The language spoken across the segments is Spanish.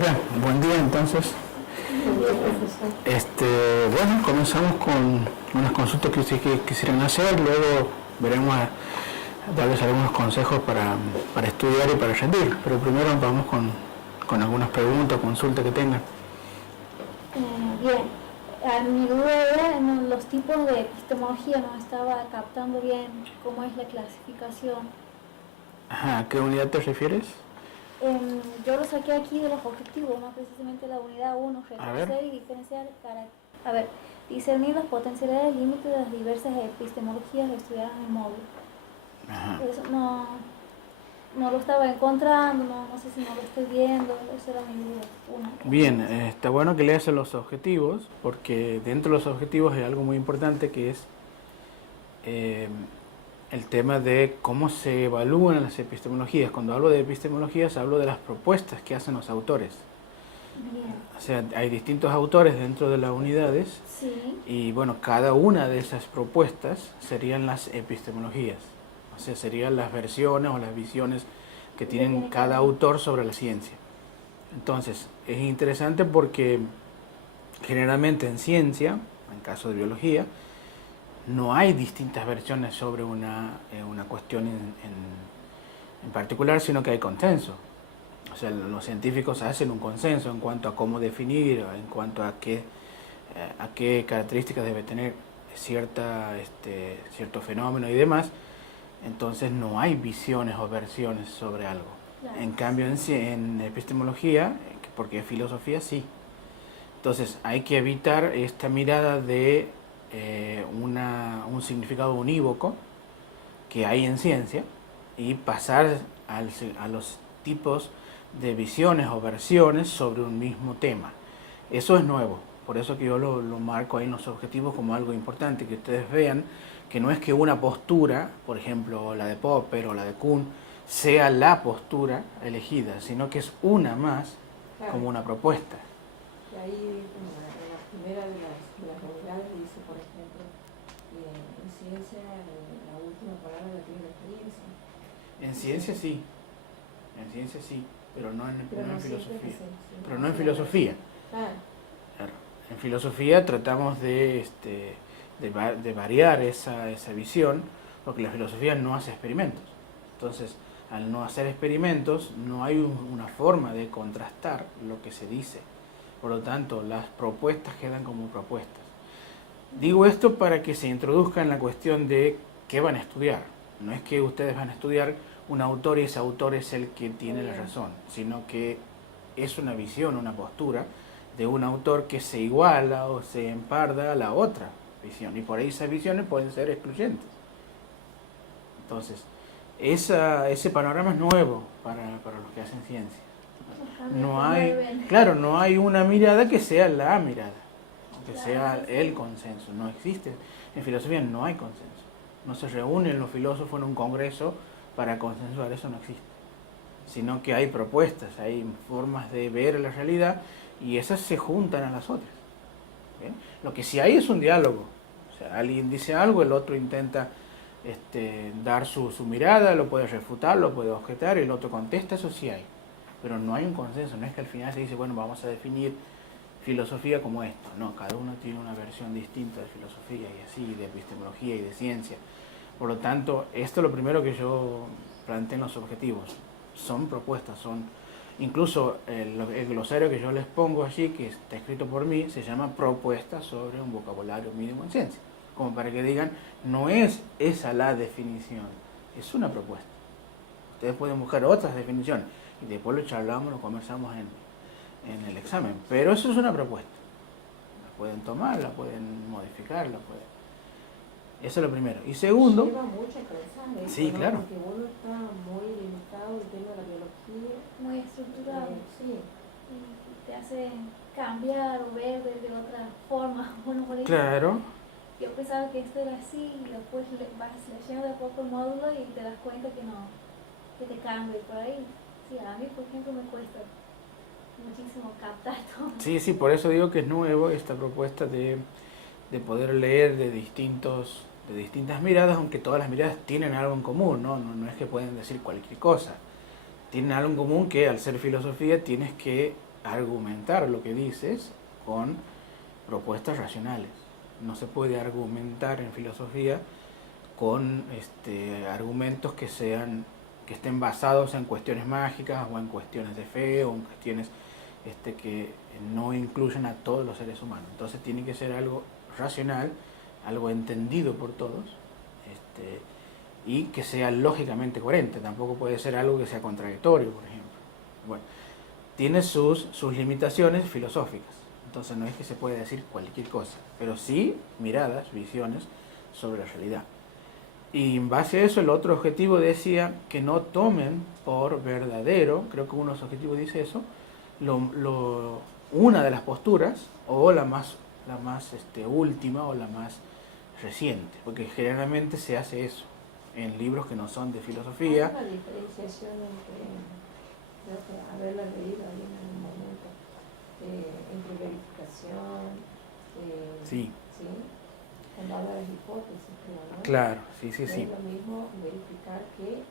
Bien, buen día entonces. Bueno, comenzamos con unas consultas que ustedes quisieran hacer, luego veremos darles algunos consejos para estudiar y para rendir, pero primero vamos con algunas preguntas, consultas que tengan. Bien, mi duda era en los tipos de epistemología, no estaba captando bien cómo es la clasificación. Ajá, ¿a qué unidad te refieres? Yo lo saqué aquí de los objetivos, más precisamente la unidad 1, reconocer y diferenciar a ver, discernir las potencialidades y límites de las diversas epistemologías estudiadas en el módulo. Ajá. Eso no lo estaba encontrando, no sé si no lo estoy viendo, esa era mi duda. Bien, está bueno que leas los objetivos, porque dentro de los objetivos hay algo muy importante que es el tema de cómo se evalúan las epistemologías. Cuando hablo de epistemologías, hablo de las propuestas que hacen los autores. Bien. O sea, hay distintos autores dentro de las unidades, Sí. y bueno, cada una de esas propuestas serían las epistemologías. O sea, serían las versiones o las visiones que tienen cada autor sobre la ciencia. Entonces, es interesante porque generalmente en ciencia, en caso de biología, no hay distintas versiones sobre una cuestión en particular, sino que hay consenso. O sea, los científicos hacen un consenso en cuanto a cómo definir, en cuanto a qué características debe tener cierto fenómeno y demás. Entonces no hay visiones o versiones sobre algo. Claro. En cambio en epistemología, porque es filosofía, sí. Entonces hay que evitar esta mirada de un significado unívoco que hay en ciencia y pasar a los tipos de visiones o versiones sobre un mismo tema. Eso es nuevo, por eso que yo lo marco ahí en los objetivos como algo importante, que ustedes vean que no es que una postura, por ejemplo la de Popper o la de Kuhn, sea la postura elegida, sino que es una más, claro, como una propuesta. Y ahí en la primera de las unidades dice, por ejemplo, en ciencia la última palabra la tiene la experiencia. En ciencia sí, pero no en filosofía. Pero no en sí, filosofía. Claro. Claro. En filosofía tratamos de variar esa visión, porque la filosofía no hace experimentos. Entonces, al no hacer experimentos, no hay una forma de contrastar lo que se dice. Por lo tanto, las propuestas quedan como propuestas. Digo esto para que se introduzca en la cuestión de qué van a estudiar. No es que ustedes van a estudiar un autor y ese autor es el que tiene la razón, sino que es una visión, una postura de un autor que se iguala o se emparda a la otra visión. Y por ahí esas visiones pueden ser excluyentes. Entonces, ese panorama es nuevo para los que hacen ciencia. No hay una mirada que sea la mirada, que sea el consenso. No existe. En filosofía no hay consenso. No se reúnen los filósofos en un congreso para consensuar, eso no existe. Sino que hay propuestas, hay formas de ver la realidad y esas se juntan a las otras. ¿Bien? Lo que sí hay es un diálogo. O sea, alguien dice algo, el otro intenta dar su mirada, lo puede refutar, lo puede objetar, el otro contesta, eso sí hay. Pero no hay un consenso, no es que al final se dice, bueno, vamos a definir filosofía como esto. No, cada uno tiene una versión distinta de filosofía y así, de epistemología y de ciencia. Por lo tanto, esto es lo primero que yo planteé en los objetivos. Son propuestas, incluso el glosario que yo les pongo allí, que está escrito por mí, se llama Propuestas sobre un vocabulario mínimo en ciencia. Como para que digan, no es esa la definición, es una propuesta. Ustedes pueden buscar otras definiciones y después lo charlamos, lo conversamos en el examen. Pero eso es una propuesta. La pueden tomar, la pueden modificar, Eso es lo primero. Y segundo... Lleva mucho aprendizaje. Sí, ¿no? claro. Porque uno está muy limitado el tema de la biología. Muy estructurado. Sí. Y te hace cambiar o ver de otra forma. Bueno, por ejemplo, Claro. yo pensaba que esto era así y después vas leyendo de poco el módulo y te das cuenta que no, que te cambia por ahí. Sí, a mí, por ejemplo, me cuesta muchísimo captar todo. Sí, por eso digo que es nuevo esta propuesta de poder leer de distintas miradas, aunque todas las miradas tienen algo en común, ¿no? No es que pueden decir cualquier cosa. Tienen algo en común que al ser filosofía tienes que argumentar lo que dices con propuestas racionales. No se puede argumentar en filosofía con argumentos que estén basados en cuestiones mágicas o en cuestiones de fe o en cuestiones que no incluyen a todos los seres humanos. Entonces tiene que ser algo racional, algo entendido por todos, y que sea lógicamente coherente. Tampoco puede ser algo que sea contradictorio, por ejemplo. Bueno, tiene sus limitaciones filosóficas. Entonces no es que se pueda decir cualquier cosa, pero sí miradas, visiones sobre la realidad. Y en base a eso, el otro objetivo decía que no tomen por verdadero, creo que uno de los objetivos dice eso, una de las posturas, o la más última o la más reciente, porque generalmente se hace eso en libros que no son de filosofía. Hay una diferenciación entre, creo que haberla leído ahí en algún momento, entre verificación, Sí. ¿sí? Cuando habla de hipótesis, creo, ¿no? Claro, sí. ¿Es lo mismo verificar que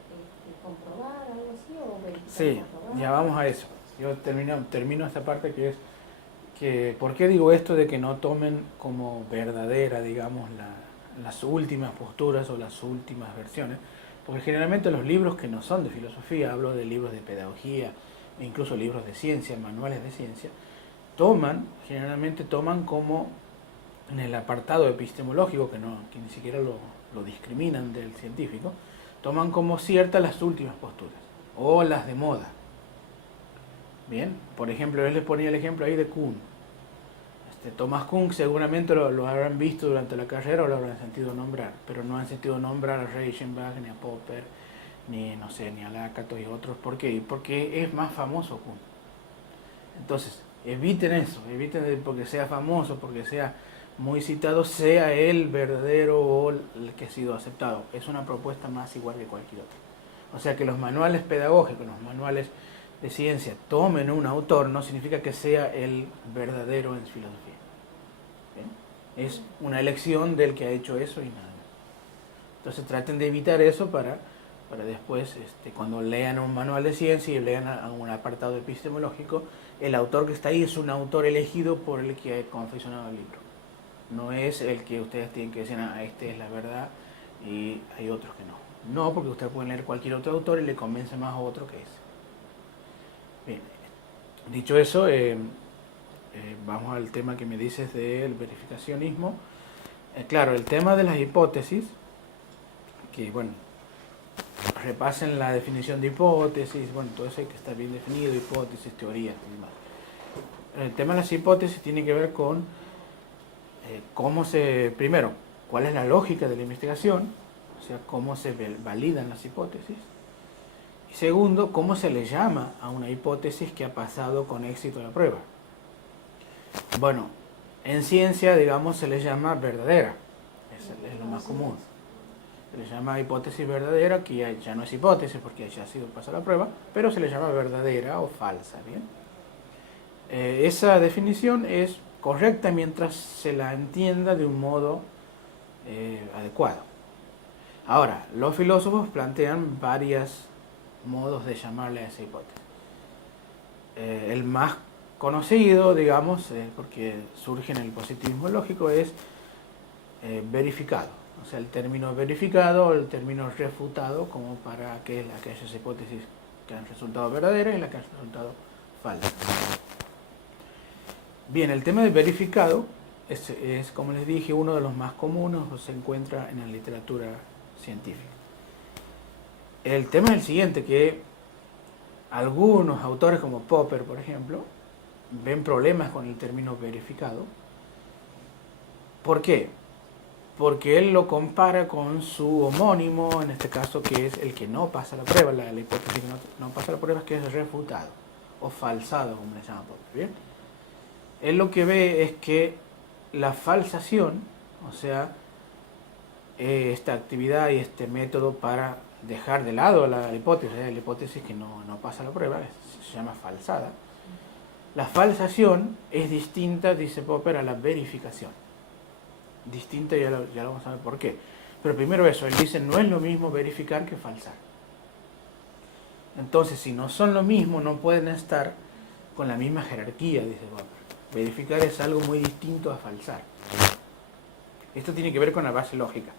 comprobar, algo así, o verificar? Sí, comprobar? ya vamos a eso. Yo termino esta parte que es que, ¿por qué digo esto de que no tomen como verdadera, digamos, las últimas posturas o las últimas versiones? Porque generalmente los libros que no son de filosofía, hablo de libros de pedagogía, e incluso libros de ciencia, manuales de ciencia, generalmente toman como en el apartado epistemológico, que ni siquiera lo discriminan del científico, toman como ciertas las últimas posturas, o las de moda. Bien, por ejemplo, él les ponía el ejemplo ahí de Kuhn. Thomas Kuhn seguramente lo habrán visto durante la carrera o lo habrán sentido nombrar, pero no han sentido nombrar a Reichenbach, ni a Popper, ni a Lakatos y otros. ¿Por qué? Porque es más famoso Kuhn. Entonces, eviten eso, eviten porque sea famoso, porque sea muy citado, sea el verdadero o el que ha sido aceptado. Es una propuesta más igual que cualquier otra. O sea, que los manuales pedagógicos, los manuales de ciencia tomen un autor no significa que sea el verdadero en filosofía. ¿Bien? Es una elección del que ha hecho eso y nada más. Entonces traten de evitar eso para después, cuando lean un manual de ciencia y lean un apartado epistemológico, el autor que está ahí es un autor elegido por el que ha confeccionado el libro. No es el que ustedes tienen que decir, este es la verdad y hay otros que no. No, porque ustedes pueden leer cualquier otro autor y le convence más a otro que ese. Bien, dicho eso, vamos al tema que me dices del verificacionismo. Claro, el tema de las hipótesis, que bueno, repasen la definición de hipótesis, bueno, todo eso hay que estar bien definido, hipótesis, teorías y demás. El tema de las hipótesis tiene que ver con primero, cuál es la lógica de la investigación, o sea, cómo se validan las hipótesis. Y segundo, cómo se le llama a una hipótesis que ha pasado con éxito la prueba. Bueno, en ciencia, digamos, se le llama verdadera, es lo más común. Se le llama hipótesis verdadera, que ya no es hipótesis porque ya ha sido pasada la prueba, pero se le llama verdadera o falsa, ¿bien? Esa definición es correcta mientras se la entienda de un modo adecuado. Ahora, los filósofos plantean varios modos de llamarle a esa hipótesis. El más conocido, digamos, porque surge en el positivismo lógico, es verificado. O sea, el término verificado o el término refutado, como para aquellas hipótesis que han resultado verdaderas y las que han resultado falsas. Bien, el tema del verificado es, como les dije, uno de los más comunes, o se encuentra en la literatura científica. El tema es el siguiente, que algunos autores como Popper, por ejemplo, ven problemas con el término verificado. ¿Por qué? Porque él lo compara con su homónimo, en este caso, que es el que no pasa la prueba, la hipótesis que no pasa la prueba, que es refutado o falsado, como le llama Popper. ¿Bien? Él lo que ve es que la falsación, o sea, esta actividad y este método para dejar de lado la hipótesis que no pasa la prueba, se llama falsada. La falsación es distinta, dice Popper, a la verificación. Distinta, ya lo vamos a ver por qué. Pero primero eso, él dice, no es lo mismo verificar que falsar. Entonces, si no son lo mismo, no pueden estar con la misma jerarquía, dice Popper. Verificar es algo muy distinto a falsar. Esto tiene que ver con la base lógica.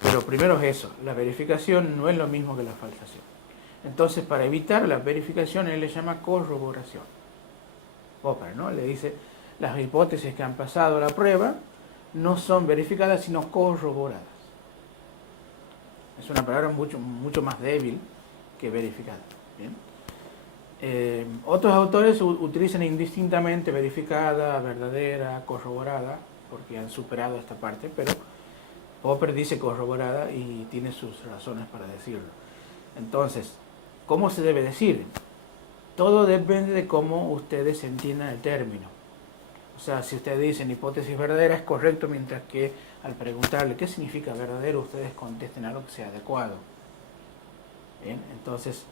Pero primero es eso, la verificación no es lo mismo que la falsación. Entonces, para evitar la verificación, él le llama corroboración. Popper, ¿no? Le dice, las hipótesis que han pasado la prueba no son verificadas, sino corroboradas. Es una palabra mucho más débil que verificada. ¿Bien? Otros autores utilizan indistintamente verificada, verdadera, corroborada, porque han superado esta parte, pero Popper dice corroborada y tiene sus razones para decirlo. Entonces, ¿cómo se debe decir? Todo depende de cómo ustedes entiendan el término. O sea, si ustedes dicen hipótesis verdadera es correcto, mientras que al preguntarle qué significa verdadero, ustedes contesten algo que sea adecuado. Bien, entonces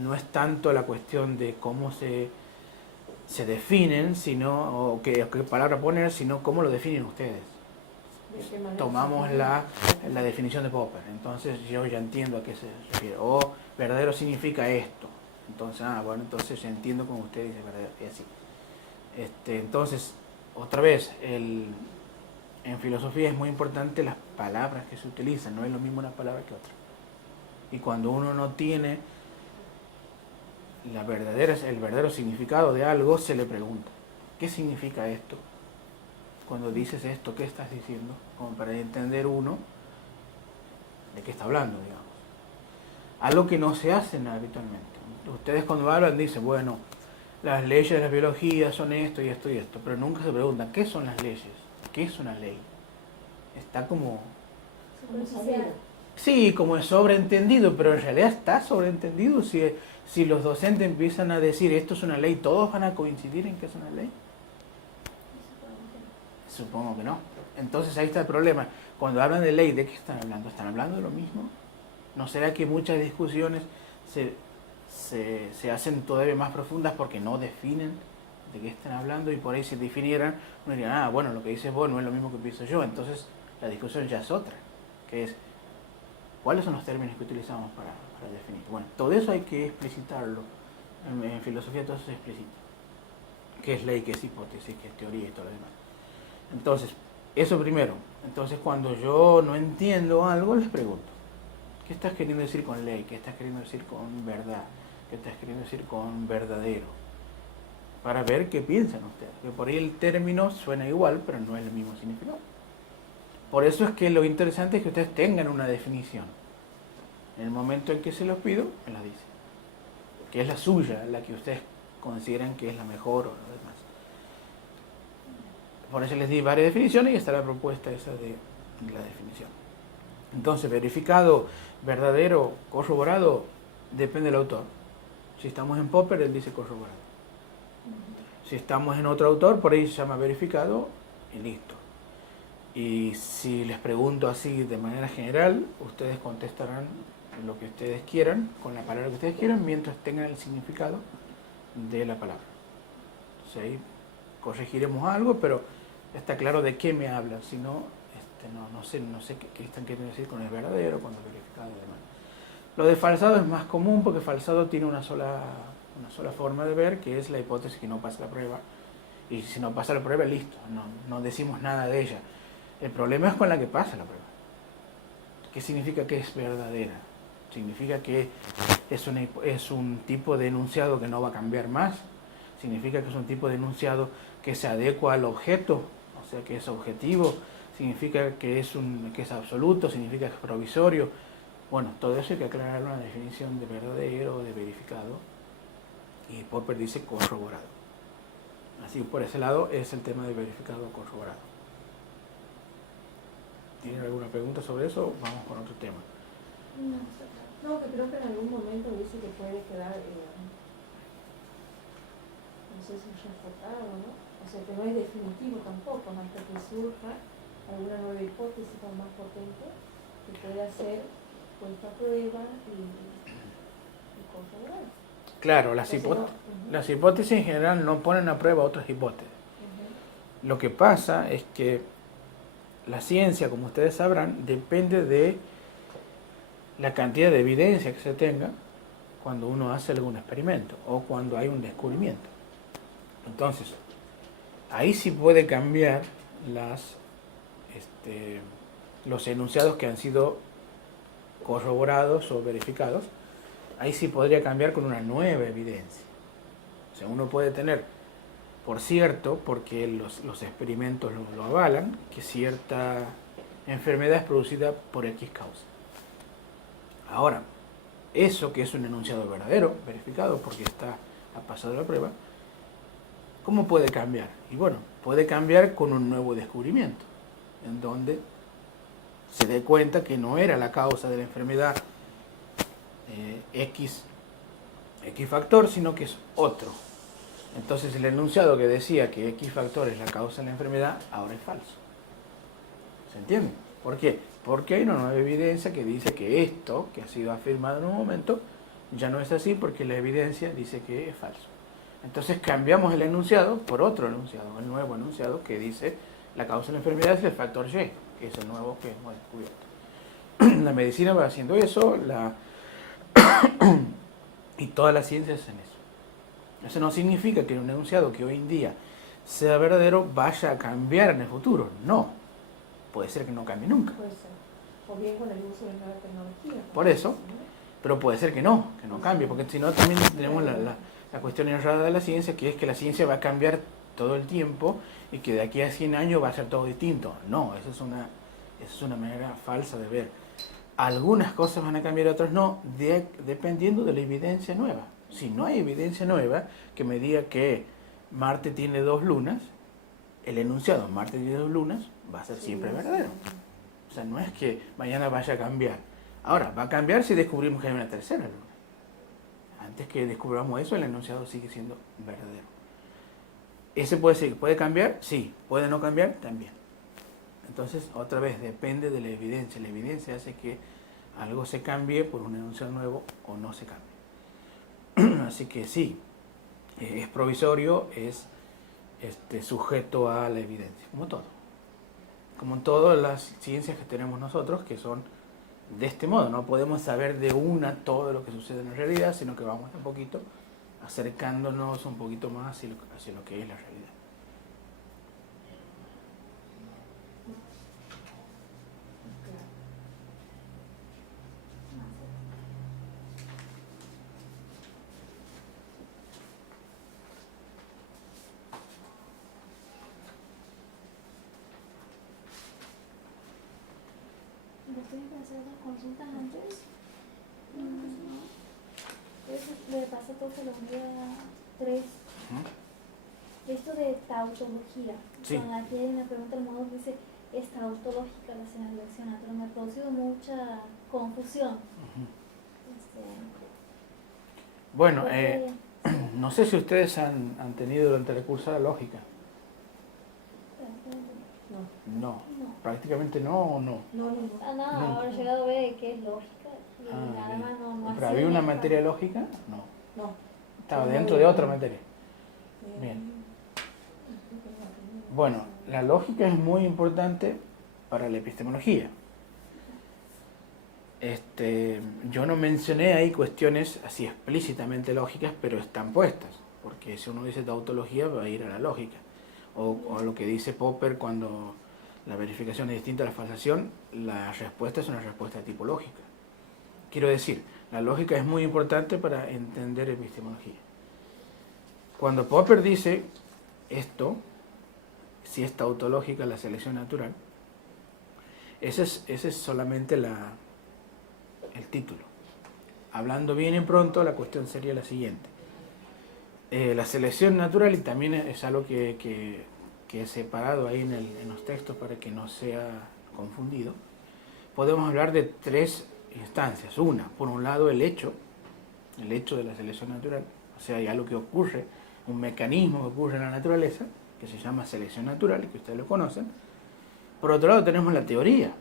no es tanto la cuestión de cómo se definen, sino, o qué palabra poner, sino cómo lo definen ustedes. Tomamos la definición de Popper, entonces yo ya entiendo a qué se refiere. O verdadero significa esto. Entonces, bueno, entonces ya entiendo como usted dice verdadero, y así. Entonces, otra vez, en filosofía es muy importante las palabras que se utilizan, no es lo mismo una palabra que otra. Y cuando uno no tiene el verdadero significado de algo, se le pregunta, ¿qué significa esto? Cuando dices esto, ¿qué estás diciendo? Como para entender uno de qué está hablando, digamos. Algo que no se hace habitualmente. Ustedes cuando hablan dicen, bueno, las leyes de la biología son esto y esto y esto, pero nunca se preguntan, ¿qué son las leyes? ¿Qué es una ley? Está como... Sí, como es sobreentendido, pero en realidad está sobreentendido. Si los docentes empiezan a decir esto es una ley, ¿todos van a coincidir en que es una ley? Supongo que no. Entonces ahí está el problema. Cuando hablan de ley, ¿de qué están hablando? ¿Están hablando de lo mismo? ¿No será que muchas discusiones se hacen todavía más profundas porque no definen de qué están hablando? Y por ahí si definieran, uno diría, bueno, lo que dices vos no es lo mismo que pienso yo. Entonces la discusión ya es otra, que es, ¿cuáles son los términos que utilizamos para definir? Bueno, todo eso hay que explicitarlo. En filosofía todo eso se explicita. ¿Qué es ley, qué es hipótesis, qué es teoría y todo lo demás? Entonces, eso primero. Entonces, cuando yo no entiendo algo, les pregunto, ¿qué estás queriendo decir con ley? ¿Qué estás queriendo decir con verdad? ¿Qué estás queriendo decir con verdadero? Para ver qué piensan ustedes. Que por ahí el término suena igual, pero no es el mismo significado. Por eso es que lo interesante es que ustedes tengan una definición. En el momento en que se los pido, me la dicen. Que es la suya, la que ustedes consideran que es la mejor o lo demás. Por eso les di varias definiciones y está la propuesta esa de la definición. Entonces, verificado, verdadero, corroborado, depende del autor. Si estamos en Popper, él dice corroborado. Si estamos en otro autor, por ahí se llama verificado y listo. Y si les pregunto así de manera general, ustedes contestarán lo que ustedes quieran, con la palabra que ustedes quieran, mientras tengan el significado de la palabra. Entonces ahí corregiremos algo, pero está claro de qué me hablan, si no, no sé qué están queriendo decir con el verdadero, con el verificado y demás. Lo de falsado es más común porque falsado tiene una sola forma de ver, que es la hipótesis que no pasa la prueba. Y si no pasa la prueba, listo, no decimos nada de ella. El problema es con la que pasa la prueba. ¿Qué significa que es verdadera? Significa que es un tipo de enunciado que no va a cambiar más. Significa que es un tipo de enunciado que se adecua al objeto, o sea que es objetivo. Significa que es absoluto, significa que es provisorio. Bueno, todo eso hay que aclarar una definición de verdadero, de verificado. Y Popper dice corroborado. Así que por ese lado es el tema de verificado o corroborado. ¿Tienen alguna pregunta sobre eso? Vamos con otro tema. No, que creo que en algún momento dice que puede quedar, no sé si refutado, ¿no? O sea, que no es definitivo tampoco, hasta que surja alguna nueva hipótesis más potente que pueda ser puesta a prueba y corroborada. Claro, las hipótesis en general no ponen a prueba otras hipótesis. Lo que pasa es que la ciencia, como ustedes sabrán, depende de la cantidad de evidencia que se tenga cuando uno hace algún experimento o cuando hay un descubrimiento. Entonces, ahí sí puede cambiar los enunciados que han sido corroborados o verificados. Ahí sí podría cambiar con una nueva evidencia. O sea, uno puede tener por cierto, porque los experimentos lo avalan, que cierta enfermedad es producida por X causa. Ahora, eso que es un enunciado verdadero, verificado porque ha pasado la prueba, ¿cómo puede cambiar? Y bueno, puede cambiar con un nuevo descubrimiento, en donde se dé cuenta que no era la causa de la enfermedad X factor, sino que es otro. Entonces el enunciado que decía que X factor es la causa de la enfermedad, ahora es falso. ¿Se entiende? ¿Por qué? Porque hay una nueva evidencia que dice que esto, que ha sido afirmado en un momento, ya no es así porque la evidencia dice que es falso. Entonces cambiamos el enunciado por otro enunciado, el nuevo enunciado que dice la causa de la enfermedad es el factor Y, que es el nuevo que hemos descubierto. La medicina va haciendo eso, y todas las ciencias hacen eso. Eso no significa que un enunciado que hoy en día sea verdadero vaya a cambiar en el futuro. No. Puede ser que no cambie nunca. Puede ser. O bien con el uso de nueva tecnología. Por eso. Pero puede ser que no cambie. Porque si no, también tenemos la cuestión errada de la ciencia, que es que la ciencia va a cambiar todo el tiempo y que de aquí a 100 años va a ser todo distinto. No, eso es una manera falsa de ver. Algunas cosas van a cambiar, otras no, dependiendo de la evidencia nueva. Si no hay evidencia nueva que me diga que Marte tiene 2 lunas, el enunciado Marte tiene 2 lunas va a ser siempre verdadero. O sea, no es que mañana vaya a cambiar. Ahora, va a cambiar si descubrimos que hay una tercera luna. Antes que descubramos eso, el enunciado sigue siendo verdadero. ¿Ese puede cambiar? Sí. ¿Puede no cambiar? También. Entonces, otra vez, depende de la evidencia. La evidencia hace que algo se cambie por un enunciado nuevo o no se cambie. Así que sí, es provisorio, es sujeto a la evidencia, como todo. Como en todas las ciencias que tenemos nosotros, que son de este modo. No podemos saber de una todo lo que sucede en la realidad, sino que vamos un poquito acercándonos un poquito más hacia lo que es la realidad. ¿Tienes que hacer las consultas antes? No. Eso le pasa todo los días 3. Esto de tautología. Sí. Cuando aquí hay una pregunta, el modo dice, es tautológica la selección, pero me ha producido mucha confusión. Bueno, no sé si ustedes han tenido durante el curso de lógica. No. Prácticamente no o no. No. Ahora he llegado a ver que es lógica. Y nada más no ¿Pero había una materia lógica? No. No. Estaba dentro de otra materia. Bien. Bueno, la lógica es muy importante para la epistemología. Yo no mencioné ahí cuestiones así explícitamente lógicas, pero están puestas, porque si uno dice tautología va a ir a la lógica. O lo que dice Popper cuando la verificación es distinta a la falsación, la respuesta es una respuesta tipológica. Quiero decir, la lógica es muy importante para entender epistemología. Cuando Popper dice esto, si es tautológica la selección natural, ese es solamente el título. Hablando bien y pronto, la cuestión sería la siguiente. La selección natural, y también es algo que he separado ahí en los textos para que no sea confundido, podemos hablar de 3 instancias. Una, por un lado, el hecho de la selección natural, o sea, hay algo que ocurre, un mecanismo que ocurre en la naturaleza, que se llama selección natural, que ustedes lo conocen. Por otro lado, tenemos la teoría,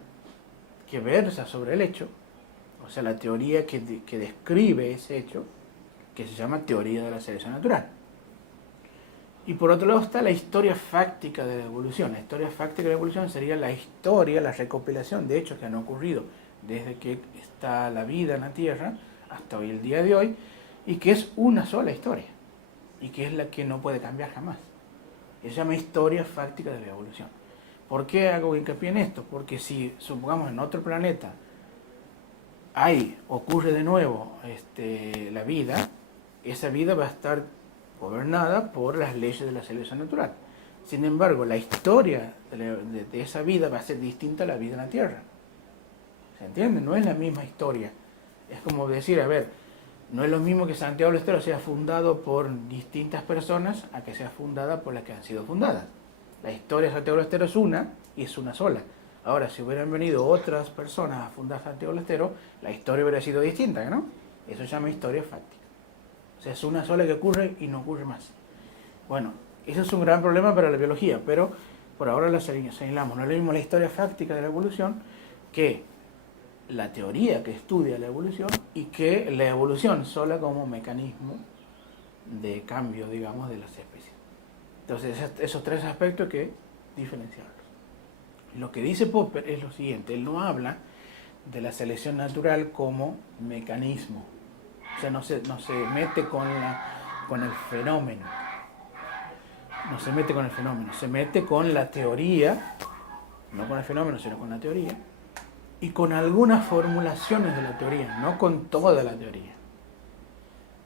que versa sobre el hecho, o sea, la teoría que describe ese hecho, que se llama teoría de la selección natural. Y por otro lado está la historia fáctica de la evolución. La historia fáctica de la evolución sería la recopilación de hechos que han ocurrido desde que está la vida en la Tierra hasta hoy, el día de hoy, y que es una sola historia, y que es la que no puede cambiar jamás. Se llama historia fáctica de la evolución. ¿Por qué hago hincapié en esto? Porque si, supongamos, en otro planeta ocurre de nuevo la vida, esa vida va a estar gobernada por las leyes de la selección natural. Sin embargo, la historia de esa vida va a ser distinta a la vida en la Tierra. ¿Se entiende? No es la misma historia. Es como decir, a ver, no es lo mismo que Santiago del Estero sea fundado por distintas personas a que sea fundada por las que han sido fundadas. La historia de Santiago del Estero es una y es una sola. Ahora, si hubieran venido otras personas a fundar Santiago del Estero, la historia hubiera sido distinta, ¿no? Eso se llama historia fáctica. O sea, es una sola que ocurre y no ocurre más. Bueno, eso es un gran problema para la biología, pero por ahora lo señalamos. No es lo mismo la historia fáctica de la evolución que la teoría que estudia la evolución y que la evolución sola como mecanismo de cambio, digamos, de las especies. Entonces, esos tres aspectos hay que diferenciarlos. Lo que dice Popper es lo siguiente: él no habla de la selección natural como mecanismo. O sea, no se mete con el fenómeno. No se mete con el fenómeno, se mete con la teoría, no con el fenómeno, sino con la teoría, y con algunas formulaciones de la teoría, no con toda la teoría.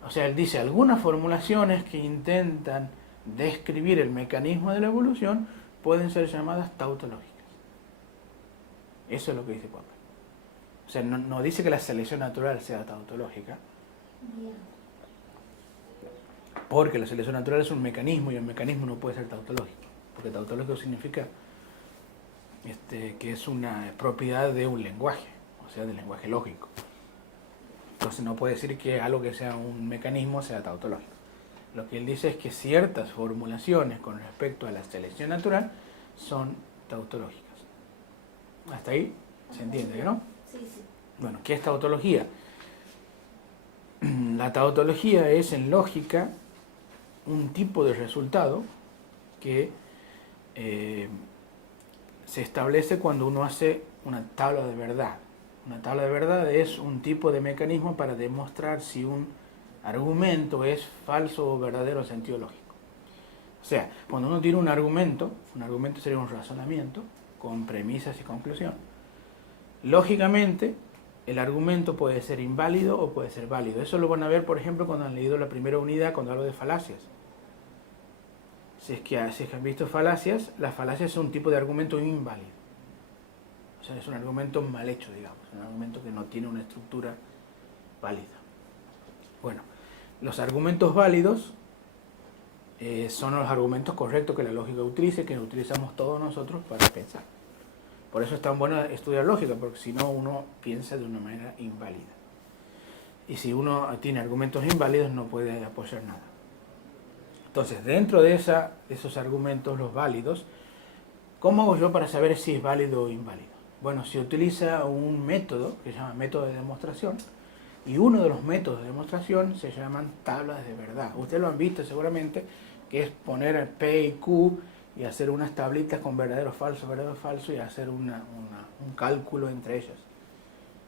O sea, él dice algunas formulaciones que intentan describir el mecanismo de la evolución pueden ser llamadas tautológicas. Eso es lo que dice Popper. O sea, no dice que la selección natural sea tautológica, porque la selección natural es un mecanismo y el mecanismo no puede ser tautológico, porque tautológico significa que es una propiedad de un lenguaje, o sea, del lenguaje lógico. Entonces no puede decir que algo que sea un mecanismo sea tautológico. Lo que él dice es que ciertas formulaciones con respecto a la selección natural son tautológicas. ¿Hasta ahí se entiende, no? Sí, sí. Bueno, ¿qué es tautología? La tautología es en lógica un tipo de resultado que se establece cuando uno hace una tabla de verdad. Una tabla de verdad es un tipo de mecanismo para demostrar si un argumento es falso o verdadero en sentido lógico. O sea, cuando uno tiene un argumento sería un razonamiento con premisas y conclusión. Lógicamente, el argumento puede ser inválido o puede ser válido. Eso lo van a ver, por ejemplo, cuando han leído la primera unidad, cuando hablo de falacias. Si es que han visto falacias, las falacias son un tipo de argumento inválido. O sea, es un argumento mal hecho, digamos, un argumento que no tiene una estructura válida. Bueno, los argumentos válidos son los argumentos correctos que la lógica utiliza y que utilizamos todos nosotros para pensar. Por eso es tan bueno estudiar lógica, porque si no uno piensa de una manera inválida. Y si uno tiene argumentos inválidos no puede apoyar nada. Entonces, dentro de esos argumentos, los válidos, ¿cómo hago yo para saber si es válido o inválido? Bueno, se utiliza un método que se llama método de demostración, y uno de los métodos de demostración se llaman tablas de verdad. Ustedes lo han visto seguramente, que es poner P y Q y hacer unas tablitas con verdadero, falso, y hacer un cálculo entre ellas.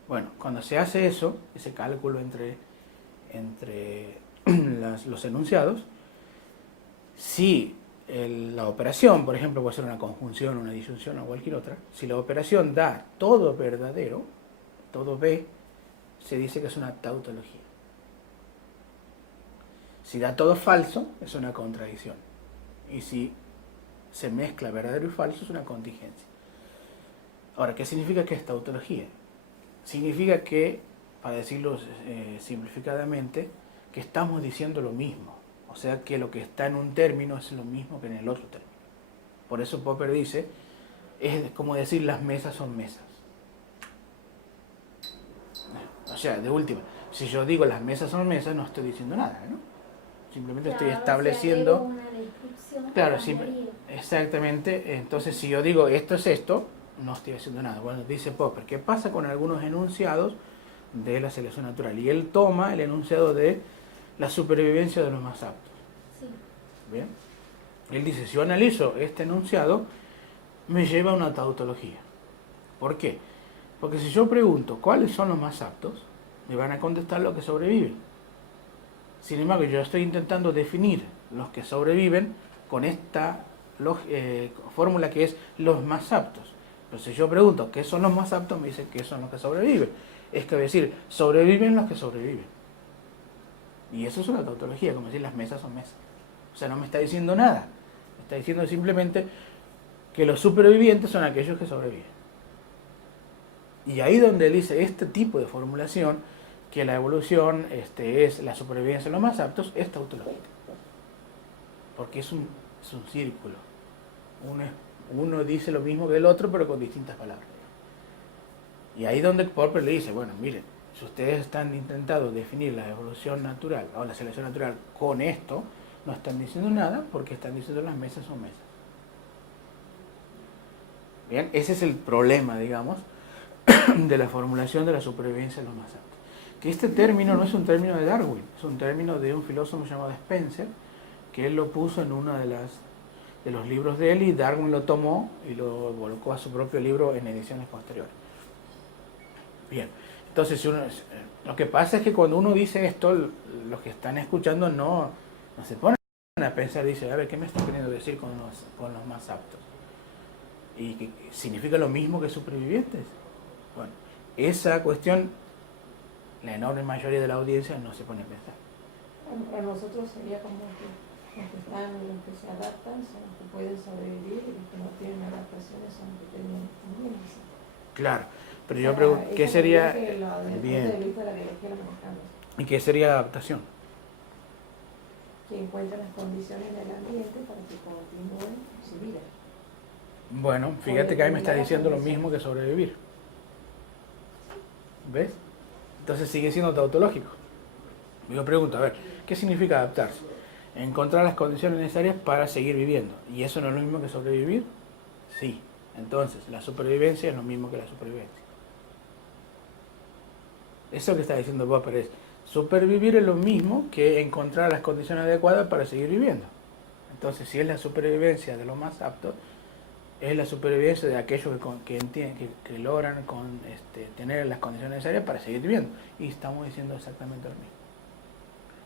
Bueno, cuando se hace eso, ese cálculo entre los enunciados, si la operación, por ejemplo, puede ser una conjunción, una disyunción o cualquier otra, si la operación da todo verdadero, todo B, se dice que es una tautología. Si da todo falso, es una contradicción. Y si se mezcla verdadero y falso, es una contingencia. Ahora, ¿qué significa que es tautología? Significa que, para decirlo simplificadamente, que estamos diciendo lo mismo. O sea, que lo que está en un término es lo mismo que en el otro término. Por eso Popper dice, es como decir las mesas son mesas. O sea, de última, si yo digo las mesas son mesas, no estoy diciendo nada, ¿no? Simplemente estoy estableciendo... Una descripción, claro, sí, exactamente. Entonces, si yo digo esto es esto, no estoy haciendo nada. Bueno, dice Popper, ¿qué pasa con algunos enunciados de la selección natural? Y él toma el enunciado de la supervivencia de los más aptos. Sí. ¿Bien? Él dice, si yo analizo este enunciado, me lleva a una tautología. ¿Por qué? Porque si yo pregunto cuáles son los más aptos, me van a contestar los que sobreviven. Sin embargo, yo estoy intentando definir los que sobreviven con esta fórmula que es los más aptos. Entonces yo pregunto, ¿qué son los más aptos? Me dicen que son los que sobreviven. Es que decir, sobreviven los que sobreviven. Y eso es una tautología, como decir las mesas son mesas. O sea, no me está diciendo nada. Me está diciendo simplemente que los supervivientes son aquellos que sobreviven. Y ahí donde él dice este tipo de formulación, que la evolución es la supervivencia de los más aptos, es tautológica. Porque es un círculo. Uno dice lo mismo que el otro, pero con distintas palabras. Y ahí donde Popper le dice, bueno, miren, si ustedes están intentando definir la evolución natural o la selección natural con esto, no están diciendo nada porque están diciendo las mesas son mesas. Bien, ese es el problema, digamos, de la formulación de la supervivencia de los más aptos. Que este término no es un término de Darwin, es un término de un filósofo llamado Spencer, que él lo puso en uno de los libros de él y Darwin lo tomó y lo volcó a su propio libro en ediciones posteriores. Bien, entonces lo que pasa es que cuando uno dice esto, los que están escuchando no se ponen a pensar, dice, a ver, ¿qué me está queriendo decir con los más aptos? ¿Y que significa lo mismo que supervivientes? Bueno, esa cuestión, la enorme mayoría de la audiencia no se pone a pensar. Para nosotros sería como que los que se adaptan son los que pueden sobrevivir y los que no tienen adaptaciones son los que tienen índice. Claro, pero yo pregunto, ¿qué sería? Bien. ¿Y qué sería adaptación? Que encuentren las condiciones del ambiente para que continúen su vida. Bueno, fíjate que ahí me está diciendo lo mismo que sobrevivir. ¿Ves? Entonces sigue siendo tautológico. Yo pregunto, a ver, ¿qué significa adaptarse? Encontrar las condiciones necesarias para seguir viviendo. ¿Y eso no es lo mismo que sobrevivir? Sí. Entonces, la supervivencia es lo mismo que la supervivencia. Eso que está diciendo Popper es, supervivir es lo mismo que encontrar las condiciones adecuadas para seguir viviendo. Entonces, si es la supervivencia de lo más apto, es la supervivencia de aquellos que logran tener las condiciones necesarias para seguir viviendo. Y estamos diciendo exactamente lo mismo.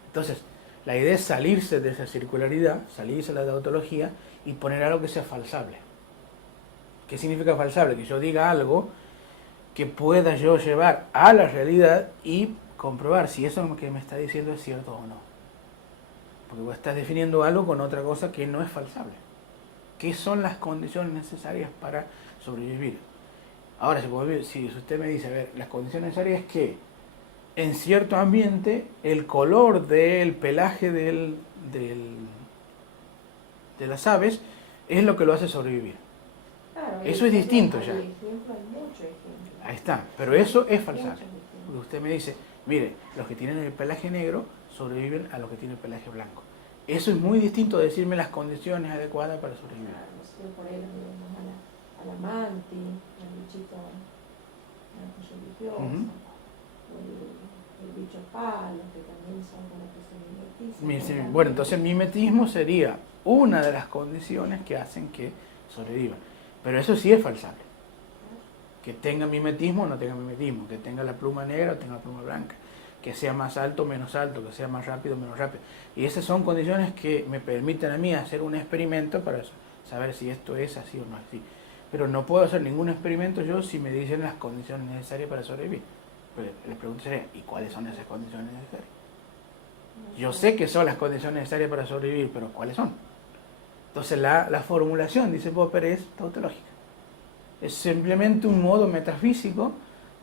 Entonces, la idea es salirse de esa circularidad, salirse de la tautología y poner algo que sea falsable. ¿Qué significa falsable? Que yo diga algo que pueda yo llevar a la realidad y comprobar si eso que me está diciendo es cierto o no. Porque vos estás definiendo algo con otra cosa que no es falsable. ¿Qué son las condiciones necesarias para sobrevivir? Ahora, si usted me dice, a ver, las condiciones necesarias es que en cierto ambiente el color del pelaje de las aves es lo que lo hace sobrevivir. Claro, eso es distinto ya. Hay mucho ejemplo. Ahí está, pero eso es falsable. Porque usted me dice, mire, los que tienen el pelaje negro sobreviven a los que tienen el pelaje blanco. Eso es muy distinto a decirme las condiciones adecuadas para sobrevivir. Claro, nosotros por ahí le vemos a la mantis, al bichito, o el bicho palo, que también son con los que se mimetizan. Bueno, entonces el mimetismo sería una de las condiciones que hacen que sobrevivan. Pero eso sí es falsable. Que tenga mimetismo o no tenga mimetismo, que tenga la pluma negra o tenga la pluma blanca, que sea más alto o menos alto, que sea más rápido o menos rápido. Y esas son condiciones que me permiten a mí hacer un experimento para saber si esto es así o no es así. Pero no puedo hacer ningún experimento yo si me dicen las condiciones necesarias para sobrevivir. Pero les pregunto sería, ¿y cuáles son esas condiciones necesarias? Yo sé que son las condiciones necesarias para sobrevivir, pero ¿cuáles son? Entonces la formulación, dice Popper, es tautológica. Es simplemente un modo metafísico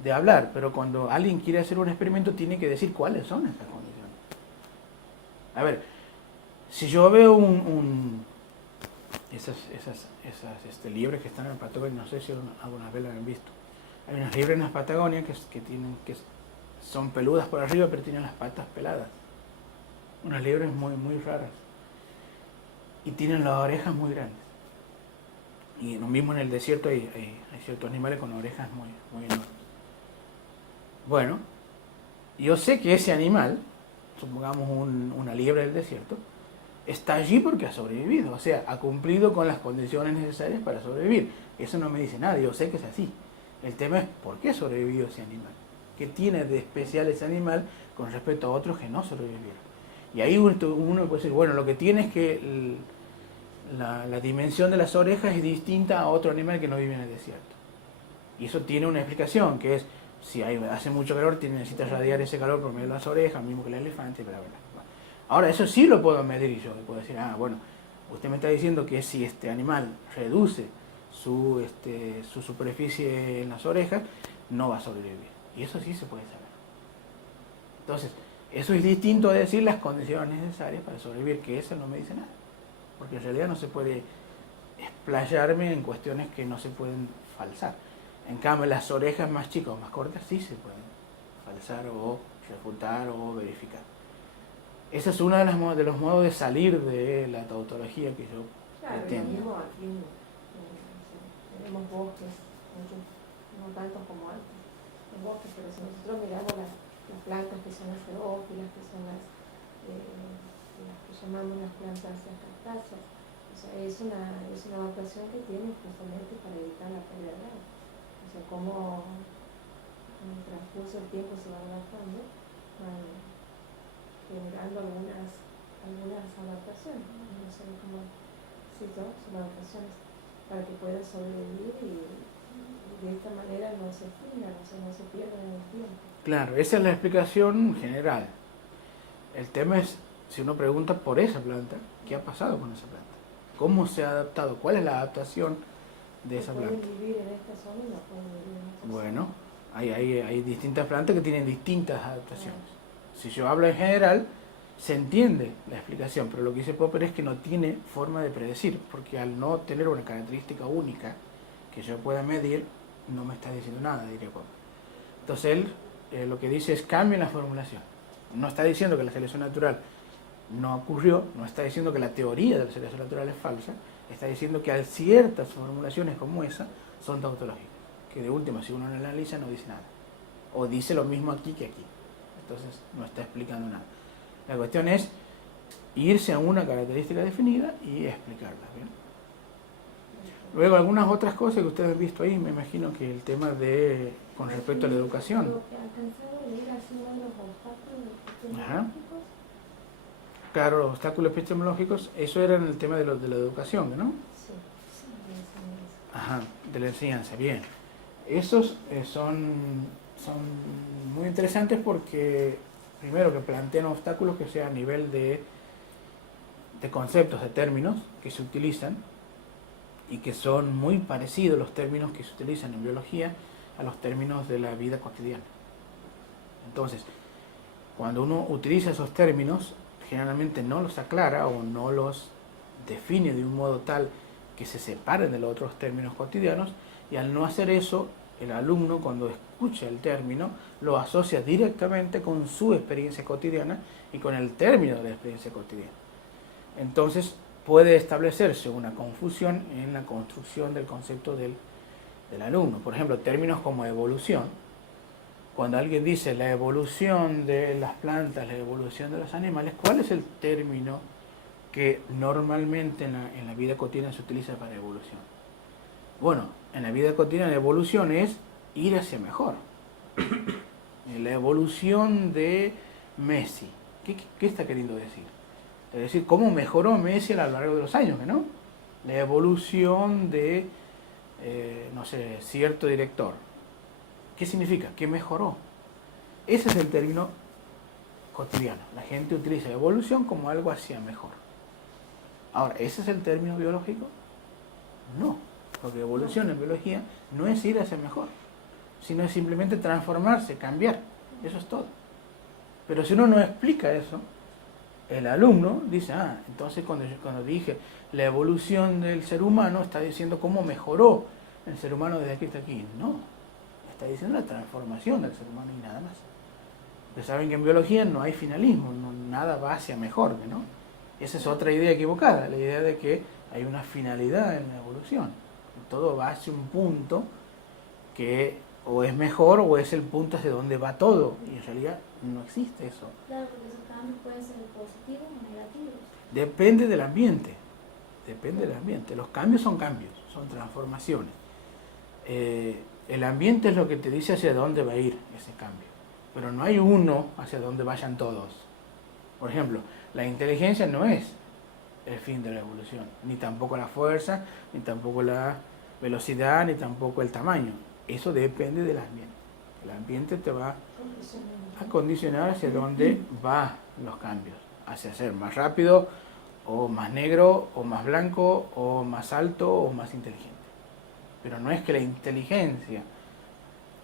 de hablar, pero cuando alguien quiere hacer un experimento tiene que decir cuáles son esas condiciones. A ver, si yo veo esas liebres que están en Patagonia, no sé si alguna vez lo han visto. Hay unas liebres en las Patagonias que son peludas por arriba, pero tienen las patas peladas. Unas liebres muy, muy raras. Y tienen las orejas muy grandes. Y lo mismo en el desierto hay ciertos animales con orejas muy, muy enormes. Bueno, yo sé que ese animal, supongamos una liebre del desierto, está allí porque ha sobrevivido, o sea, ha cumplido con las condiciones necesarias para sobrevivir. Eso no me dice nada, yo sé que es así. El tema es por qué sobrevivió ese animal. ¿Qué tiene de especial ese animal con respecto a otros que no sobrevivieron? Y ahí uno puede decir, bueno, lo que tiene es que la dimensión de las orejas es distinta a otro animal que no vive en el desierto. Y eso tiene una explicación, que es, si hace mucho calor, necesita radiar ese calor por medio de las orejas, mismo que el elefante, bla, bla, bla. Ahora, eso sí lo puedo medir yo, puedo decir, bueno, usted me está diciendo que si este animal reduce su superficie en las orejas, no va a sobrevivir. Y eso sí se puede saber. Entonces, eso es distinto a decir las condiciones necesarias para sobrevivir, que eso no me dice nada. Porque en realidad no se puede explayarme en cuestiones que no se pueden falsar. En cambio, las orejas más chicas o más cortas sí se pueden falsar o refutar o verificar. Ese es uno de los modos de salir de la tautología que yo pretendo. Claro, aquí tenemos bosques, no tantos como antes, los bosques, pero si nosotros miramos las plantas que son las xerófilas, que son las que llamamos las plantas cactáceas, o sea, es una adaptación que tienen justamente para evitar la pérdida de agua. O sea, como en el transcurso del tiempo se van adaptando, van generando algunas adaptaciones, no sé cómo decirlo, son adaptaciones para que puedan sobrevivir y de esta manera no se extingan, o sea, no se pierdan en el tiempo. Claro, esa es la explicación general. El tema es, si uno pregunta por esa planta, ¿qué ha pasado con esa planta? ¿Cómo se ha adaptado? ¿Cuál es la adaptación de esa planta? Pueden vivir en esta zona y no pueden vivir en esta zona. Bueno, hay distintas plantas que tienen distintas adaptaciones. Si yo hablo en general, se entiende la explicación, pero lo que dice Popper es que no tiene forma de predecir, porque al no tener una característica única que yo pueda medir, no me está diciendo nada, diría Popper. Entonces él lo que dice es cambien la formulación. No está diciendo que la selección natural no ocurrió, no está diciendo que la teoría de la selección natural es falsa, está diciendo que ciertas formulaciones como esa son tautológicas, que de última, si uno la analiza, no dice nada. O dice lo mismo aquí que aquí. Entonces no está explicando nada. La cuestión es irse a una característica definida y explicarla, ¿bien? Luego algunas otras cosas que ustedes han visto ahí, me imagino que el tema de con respecto a la educación. Lo que alcanzado a leer así uno de los obstáculos epistemológicos. Claro, los obstáculos epistemológicos, eso era en el tema de la educación, ¿no? Sí, Ajá, de la enseñanza, bien. Esos son muy interesantes porque, primero, que plantean obstáculos que sean a nivel de conceptos, de términos que se utilizan y que son muy parecidos los términos que se utilizan en biología a los términos de la vida cotidiana. Entonces, cuando uno utiliza esos términos, generalmente no los aclara o no los define de un modo tal que se separen de los otros términos cotidianos, y al no hacer eso, el alumno cuando escucha el término lo asocia directamente con su experiencia cotidiana y con el término de la experiencia cotidiana. Entonces puede establecerse una confusión en la construcción del concepto del alumno. Por ejemplo, términos como evolución. Cuando alguien dice la evolución de las plantas, la evolución de los animales, ¿cuál es el término que normalmente en la vida cotidiana se utiliza para evolución? Bueno, en la vida cotidiana la evolución es ir hacia mejor. La evolución de Messi, ¿qué está queriendo decir? Es decir, cómo mejoró Messi a lo largo de los años, ¿no? La evolución de, no sé, cierto director. ¿Qué significa? Que mejoró. Ese es el término cotidiano. La gente utiliza evolución como algo hacia mejor. Ahora, ¿ese es el término biológico? No, porque evolución en biología no es ir hacia mejor, sino es simplemente transformarse, cambiar. Eso es todo. Pero si uno no explica eso, el alumno dice, entonces cuando dije la evolución del ser humano, está diciendo cómo mejoró el ser humano desde aquí hasta aquí. No, está diciendo la transformación del ser humano y nada más. Ustedes saben que en biología no hay finalismo, nada va hacia mejor, ¿no? Esa es otra idea equivocada, la idea de que hay una finalidad en la evolución. Todo va hacia un punto que o es mejor o es el punto hacia donde va todo, y en realidad no existe eso. Claro, porque esos cambios pueden ser positivos o negativos. Depende del ambiente, Los cambios, son transformaciones. El ambiente es lo que te dice hacia dónde va a ir ese cambio, pero no hay uno hacia dónde vayan todos. Por ejemplo, la inteligencia no es el fin de la evolución, ni tampoco la fuerza, ni tampoco la velocidad, ni tampoco el tamaño. Eso depende del ambiente. El ambiente te va a condicionar hacia dónde van los cambios, hacia ser más rápido, o más negro, o más blanco, o más alto, o más inteligente. Pero no es que la inteligencia,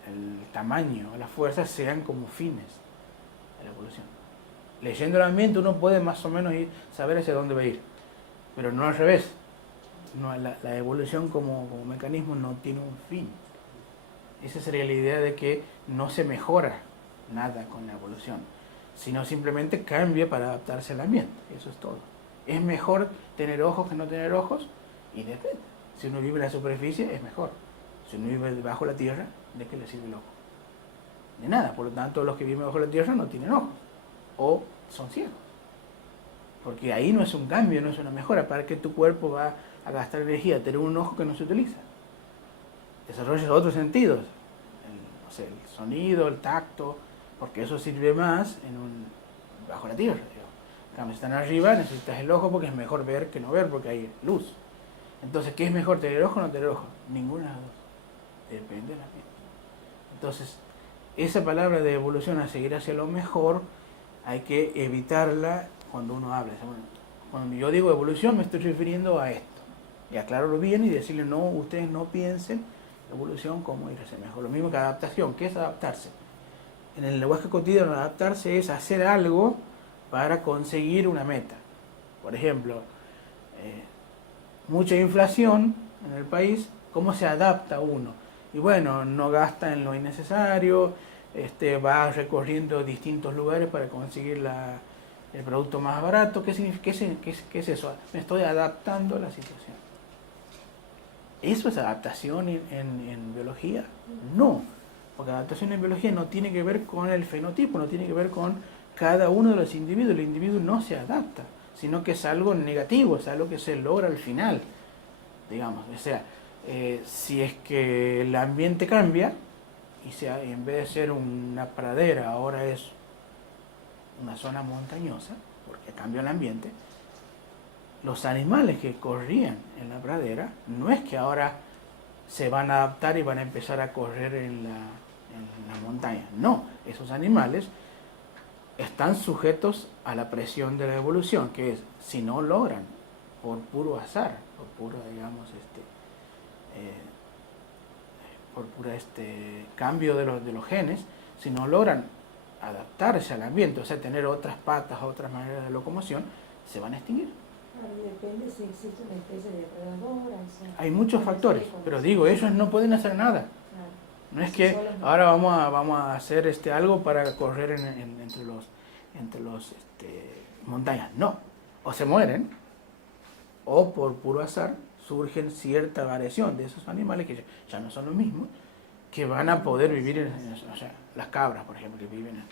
el tamaño, la fuerza sean como fines de la evolución. Leyendo el ambiente uno puede más o menos saber hacia dónde va a ir, pero no al revés. No, la evolución como mecanismo no tiene un fin. Esa sería la idea de que no se mejora nada con la evolución, sino simplemente cambia para adaptarse al ambiente. Eso es todo. ¿Es mejor tener ojos que no tener ojos? Y depende. Si uno vive en la superficie es mejor. Si uno vive debajo de la tierra, ¿de qué le sirve el ojo? De nada. Por lo tanto, los que viven bajo la tierra no tienen ojos o son ciegos. Porque ahí no es un cambio, no es una mejora. Para que tu cuerpo va a gastar energía, tener un ojo que no se utiliza. Desarrollas otros sentidos, el sonido, el tacto, porque eso sirve más bajo la tierra. En cambio, si están arriba, necesitas el ojo porque es mejor ver que no ver, porque hay luz. Entonces, ¿qué es mejor, tener ojo o no tener ojo? Ninguna de las dos. Depende de la mente. Entonces, esa palabra de evolución a seguir hacia lo mejor, hay que evitarla cuando uno habla. Cuando yo digo evolución, me estoy refiriendo a esto. Y aclararlo bien y decirle, no, ustedes no piensen evolución como ir hacia mejor. Lo mismo que adaptación. ¿Qué es adaptarse? En el lenguaje cotidiano, adaptarse es hacer algo para conseguir una meta. Por ejemplo, mucha inflación en el país, ¿cómo se adapta uno? Y bueno, no gasta en lo innecesario, va recorriendo distintos lugares para conseguir el producto más barato. ¿Qué es eso? Me estoy adaptando a la situación. ¿Eso es adaptación en biología? No, porque adaptación en biología no tiene que ver con el fenotipo, no tiene que ver con cada uno de los individuos. El individuo no se adapta, sino que es algo negativo, es algo que se logra al final, digamos. O sea, si es que el ambiente cambia, y en vez de ser una pradera, ahora es una zona montañosa, porque cambió el ambiente, los animales que corrían en la pradera, no es que ahora se van a adaptar y van a empezar a correr en la montaña. No, esos animales están sujetos a la presión de la evolución, que es, si no logran, por puro azar, por puro, digamos, por puro cambio de los genes, si no logran adaptarse al ambiente, o sea, tener otras patas, otras maneras de locomoción, se van a extinguir. Claro, y depende si existe una especie depredadora. O sea, hay muchos factores, pero digo, ellos no pueden hacer nada. Claro. No es que ahora vamos a hacer algo para correr entre los montañas. No, o se mueren, o por puro azar surgen cierta variación de esos animales que ya no son los mismos, que van a poder vivir o sea, las cabras, por ejemplo, que viven.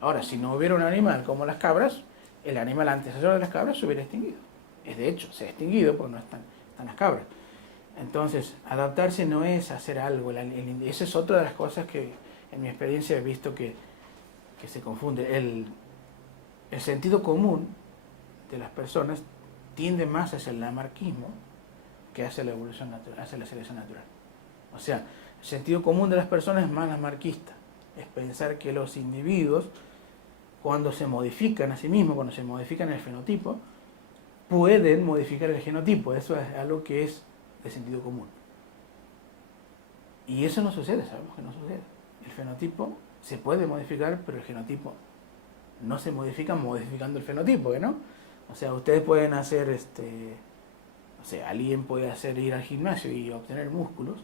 Ahora, si no hubiera un animal como las cabras, el animal antecesor de las cabras se hubiera extinguido. De hecho, se ha extinguido porque no están las cabras. Entonces, adaptarse no es hacer algo. Esa es otra de las cosas que en mi experiencia he visto que se confunde. El sentido común de las personas tiende más hacia el lamarquismo que hacia la evolución natural, hacia la selección natural. O sea, el sentido común de las personas es más lamarquista. Es pensar que los individuos, cuando se modifican a sí mismos, cuando se modifican el fenotipo, pueden modificar el genotipo. Eso es algo que es de sentido común. Y eso no sucede, sabemos que no sucede. El fenotipo se puede modificar, pero el genotipo no se modifica modificando el fenotipo, ¿no? O sea, ustedes pueden hacer, o sea, alguien puede ir al gimnasio y obtener músculos,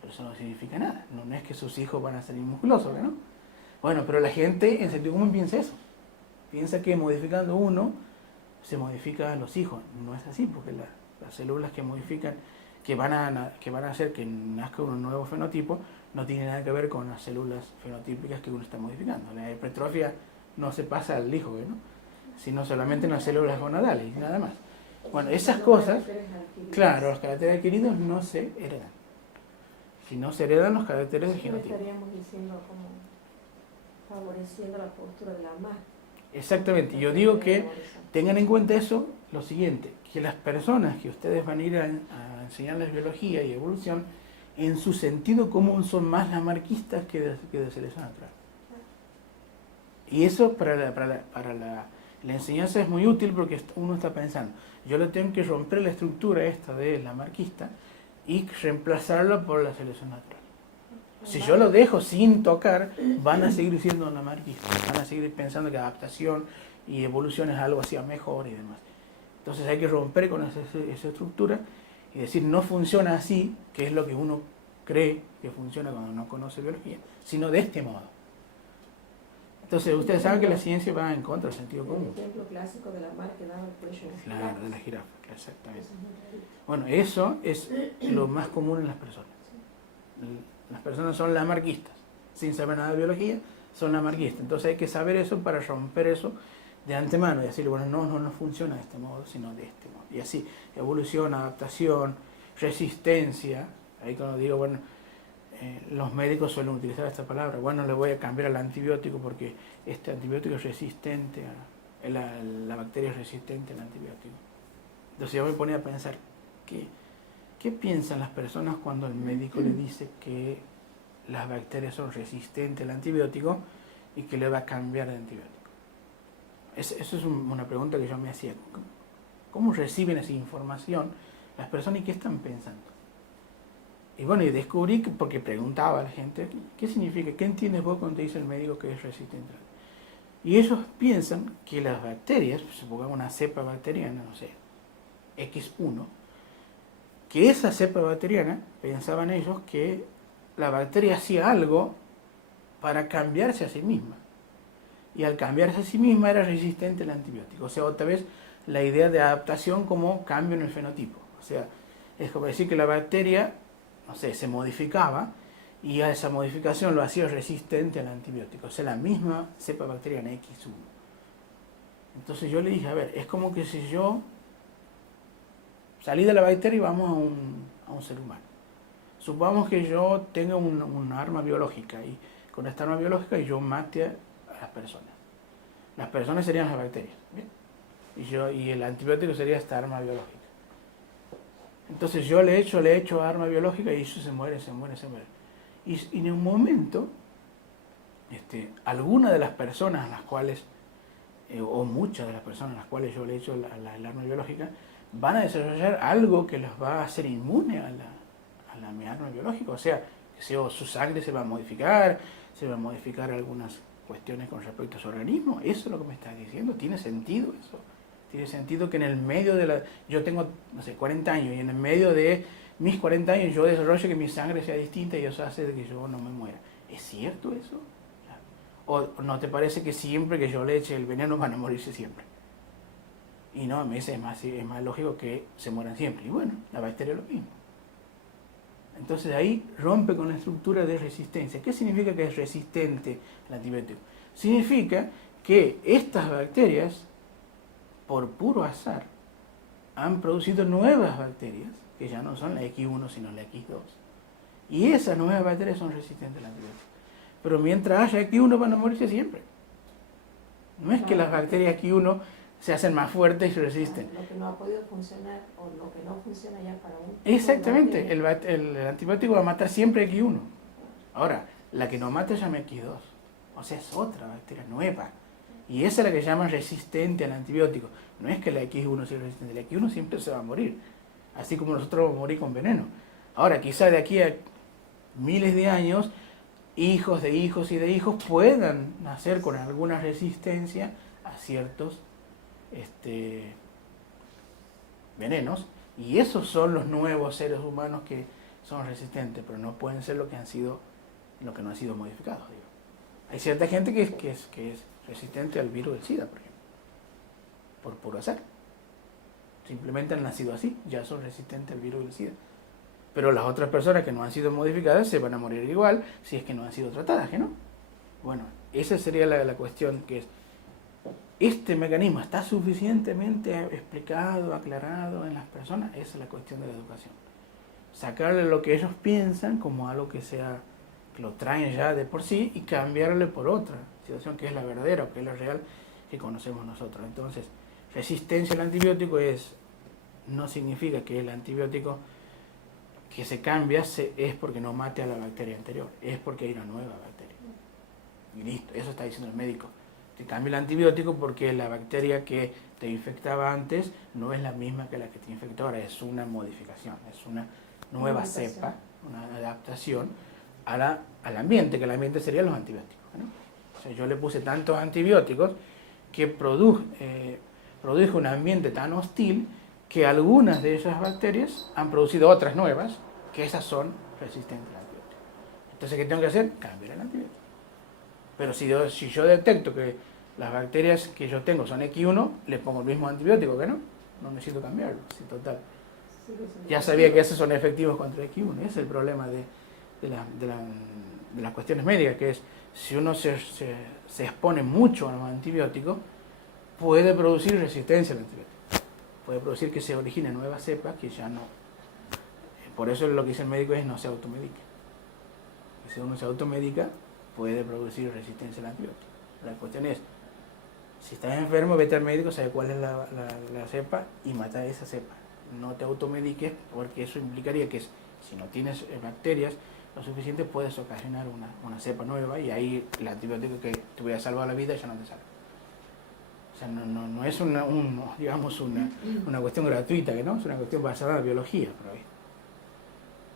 pero eso no significa nada. No es que sus hijos van a ser musculosos, ¿no? Bueno, pero la gente en sentido común piensa eso. Piensa que modificando uno se modifican los hijos. No es así, porque las células que modifican, que van a hacer que nazca un nuevo fenotipo, no tienen nada que ver con las células fenotípicas que uno está modificando. La hipertrofia no se pasa al hijo, ¿no? Sino solamente en las células gonadales y nada más. Bueno, esas cosas, claro, los caracteres adquiridos no se heredan. Si no se heredan los caracteres del genotipo. Estaríamos diciendo como favoreciendo la postura de la madre. Exactamente. Yo digo que tengan en cuenta eso, lo siguiente, que las personas que ustedes van a ir a enseñarles biología y evolución, en su sentido común son más lamarquistas que de selección natural. Y eso para la enseñanza es muy útil porque uno está pensando, yo le tengo que romper la estructura esta de lamarquista y reemplazarla por la selección natural. Si yo lo dejo sin tocar, van a seguir siendo lamarquistas, van a seguir pensando que adaptación y evolución es algo así mejor y demás. Entonces hay que romper con esa estructura y decir, no funciona así, que es lo que uno cree que funciona cuando no conoce biología, sino de este modo. Entonces ustedes saben que la ciencia va en contra del sentido común. El ejemplo clásico de la mar que daba el cuello. Claro, de la jirafa, exactamente. Bueno, eso es lo más común en las personas. Las personas son lamarquistas, sin saber nada de biología, son lamarquistas. Entonces hay que saber eso para romper eso de antemano y decirle, bueno, no funciona de este modo, sino de este modo. Y así, evolución, adaptación, resistencia. Ahí cuando digo, bueno, los médicos suelen utilizar esta palabra, bueno, le voy a cambiar al antibiótico porque este antibiótico es resistente, la bacteria es resistente al antibiótico. Entonces yo me ponía a pensar, ¿qué piensan las personas cuando el médico le dice que las bacterias son resistentes al antibiótico y que le va a cambiar el antibiótico? Eso es una pregunta que yo me hacía. ¿Cómo reciben esa información las personas y qué están pensando? Y bueno, y descubrí que, porque preguntaba a la gente, ¿qué significa? ¿Qué entiendes vos cuando te dice el médico que es resistente? Y ellos piensan que las bacterias, supongamos una cepa bacteriana, no sé, X1, que esa cepa bacteriana, pensaban ellos que la bacteria hacía algo para cambiarse a sí misma. Y al cambiarse a sí misma era resistente al antibiótico. O sea, otra vez la idea de adaptación como cambio en el fenotipo. O sea, es como decir que la bacteria, no sé, se modificaba y a esa modificación lo hacía resistente al antibiótico. O sea, la misma cepa bacteriana X1. Entonces yo le dije, a ver, es como que si yo salí de la bacteria y vamos a un ser humano. Supongamos que yo tenga un arma biológica y con esta arma biológica yo mate a las personas. Las personas serían las bacterias, ¿bien? Y el antibiótico sería esta arma biológica. Entonces yo le echo arma biológica y eso se muere. Y en un momento, alguna de las personas a las cuales, o muchas de las personas a las cuales yo le echo el arma biológica, van a desarrollar algo que los va a hacer inmune a mi arma biológica. O sea, su sangre se va a modificar algunas cuestiones con respecto a su organismo. Eso es lo que me estás diciendo. ¿Tiene sentido eso? Tiene sentido que en el medio yo tengo, no sé, 40 años y en el medio de mis 40 años yo desarrollo que mi sangre sea distinta y eso hace de que yo no me muera. ¿Es cierto eso? ¿O no te parece que siempre que yo le eche el veneno van a morirse siempre? Y no, a mí es más lógico que se mueran siempre. Y bueno, la bacteria es lo mismo. Entonces ahí rompe con la estructura de resistencia. ¿Qué significa que es resistente al antibiótico? Significa que estas bacterias, por puro azar, han producido nuevas bacterias, que ya no son la X1 sino la X2. Y esas nuevas bacterias son resistentes al antibiótico. Pero mientras haya X1 van a morirse siempre. No es que las bacterias X1 se hacen más fuertes y se resisten. Lo que no ha podido funcionar o lo que no funciona ya para un... Exactamente, el antibiótico va a matar siempre X1. Ahora, la que no mata se llama X2. O sea, es otra bacteria nueva. Y esa es la que llaman resistente al antibiótico. No es que la X1 sea resistente, la X1 siempre se va a morir. Así como nosotros vamos a morir con veneno. Ahora, quizá de aquí a miles de años, hijos de hijos y de hijos puedan nacer con alguna resistencia a ciertos venenos, y esos son los nuevos seres humanos que son resistentes, pero no pueden ser lo que no han sido modificados. Digo. Hay cierta gente que es resistente al virus del SIDA, por ejemplo, por puro azar. Simplemente han nacido así, ya son resistentes al virus del SIDA. Pero las otras personas que no han sido modificadas se van a morir igual si es que no han sido tratadas, ¿no? Bueno, esa sería la cuestión, que es, ¿este mecanismo está suficientemente explicado, aclarado en las personas? Esa es la cuestión de la educación. Sacarle lo que ellos piensan como algo que lo traen ya de por sí y cambiarle por otra situación que es la verdadera o que es la real, que conocemos nosotros. Entonces, resistencia al antibiótico no significa que el antibiótico que se cambia es porque no mate a la bacteria anterior, es porque hay una nueva bacteria. Y listo, eso está diciendo el médico. Te cambia el antibiótico porque la bacteria que te infectaba antes no es la misma que la que te infectó ahora, es una modificación, es una nueva cepa, una adaptación al ambiente, que el ambiente serían los antibióticos, ¿no? O sea, yo le puse tantos antibióticos que produjo un ambiente tan hostil que algunas de esas bacterias han producido otras nuevas, que esas son resistentes al antibiótico. Entonces, ¿qué tengo que hacer? Cambiar el antibiótico. Pero si yo detecto que las bacterias que yo tengo son X1, le pongo el mismo antibiótico, que no necesito cambiarlo, sí, total. Ya sabía que esos son efectivos contra X1, ese es el problema de las cuestiones médicas, que es, si uno se expone mucho a los antibióticos, puede producir resistencia al antibiótico. Puede producir que se originen nuevas cepas que ya no. Por eso lo que dice el médico es no se automedique. Si uno se automedica, puede producir resistencia al antibiótico. La cuestión es, si estás enfermo, vete al médico, sabe cuál es la cepa y mata esa cepa. No te automediques, porque eso implicaría que si no tienes bacterias lo suficiente, puedes ocasionar una cepa nueva y ahí el antibiótico que te hubiera salvado la vida ya no te salva. O sea, no es una cuestión gratuita, que no, es una cuestión basada en la biología. Por ahí.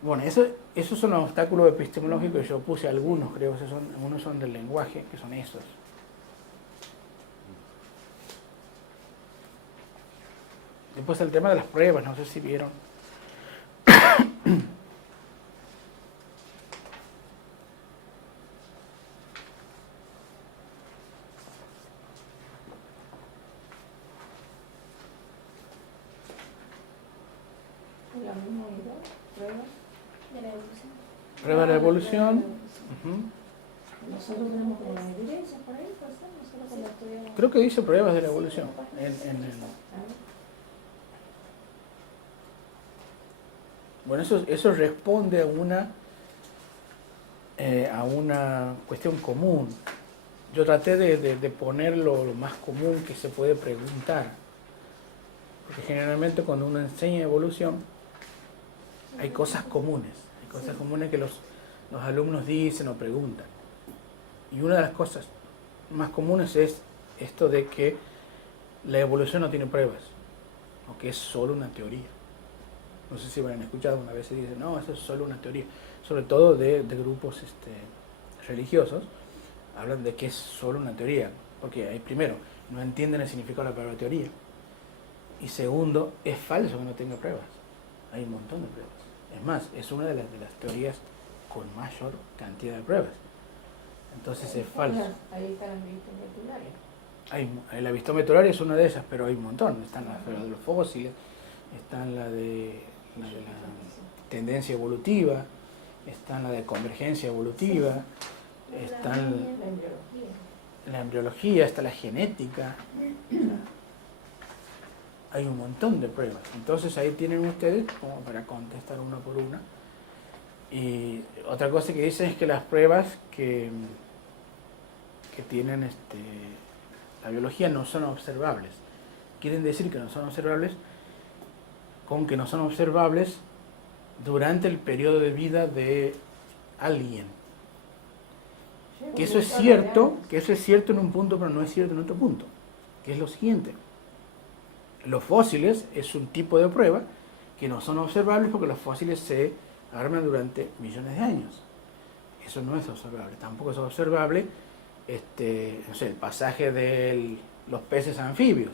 Bueno, esos son los obstáculos epistemológicos, yo puse algunos, creo que algunos son del lenguaje, que son esos. Después el tema de las pruebas, no sé si vieron. La misma unidad, pruebas. De la evolución. Prueba de la evolución. Nosotros tenemos como la evidencia por ahí, pues, nosotros cuando estudiamos. Creo que dice pruebas de la evolución. Bueno, eso responde a una cuestión común. Yo traté de ponerlo lo más común que se puede preguntar. Porque generalmente cuando uno enseña evolución, hay cosas comunes. Hay cosas comunes que los alumnos dicen o preguntan. Y una de las cosas más comunes es esto de que la evolución no tiene pruebas, o que es solo una teoría. No sé si me han escuchado una vez y dicen, no, eso es solo una teoría. Sobre todo de grupos religiosos, hablan de que es solo una teoría. Porque primero, no entienden el significado de la palabra teoría. Y segundo, es falso que no tenga pruebas. Hay un montón de pruebas. Es más, es una de las teorías con mayor cantidad de pruebas. Entonces es falso. Ahí está la avistometularia. La avistometularia es una de esas, pero hay un montón. Están las de los fósiles, están la de la tendencia evolutiva, están la de convergencia evolutiva, están la embriología, está la genética. Hay un montón de pruebas. Entonces ahí tienen ustedes como para contestar una por una. Y otra cosa que dicen es que las pruebas que tienen la biología no son observables. Quieren decir que no son observables con que no son observables durante el periodo de vida de alguien. Que eso es cierto en un punto, pero no es cierto en otro punto. Que es lo siguiente. Los fósiles es un tipo de prueba que no son observables porque los fósiles se arman durante millones de años. Eso no es observable. Tampoco es observable el pasaje de los peces anfibios,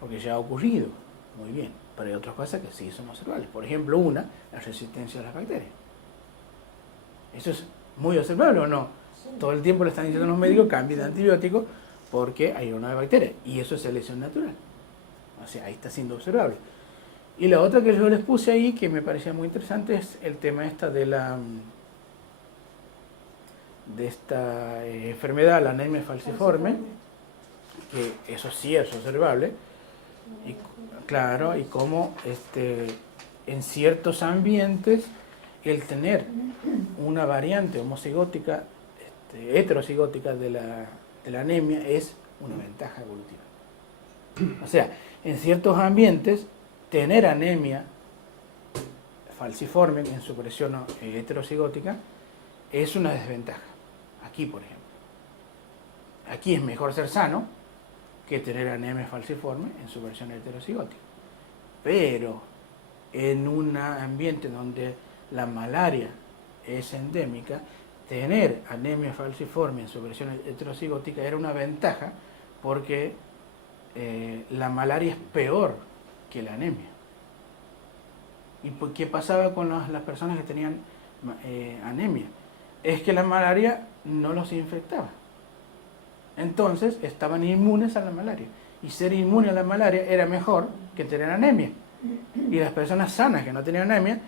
porque ya ha ocurrido. Muy bien. Pero hay otras cosas que sí son observables. Por ejemplo, la resistencia a las bacterias. ¿Eso es muy observable o no? Sí. Todo el tiempo le están diciendo a los médicos, cambien de antibiótico porque hay una nueva bacteria. Y eso es selección natural. O sea, ahí está siendo observable. Y la otra que yo les puse ahí, que me parecía muy interesante, es el tema de esta enfermedad, la anemia falciforme, que eso sí es observable. Y claro, y cómo en ciertos ambientes el tener una variante homocigótica, heterocigótica de la anemia es una ventaja evolutiva. O sea, en ciertos ambientes, tener anemia falciforme en su versión heterocigótica es una desventaja. Aquí, por ejemplo. Aquí es mejor ser sano que tener anemia falciforme en su versión heterocigótica. Pero en un ambiente donde la malaria es endémica, tener anemia falciforme en su versión heterocigótica era una ventaja porque la malaria es peor que la anemia. ¿Y qué pasaba con las personas que tenían anemia? Es que la malaria no los infectaba. Entonces estaban inmunes a la malaria. Y ser inmune a la malaria era mejor que tener anemia. Y las personas sanas que no tenían anemia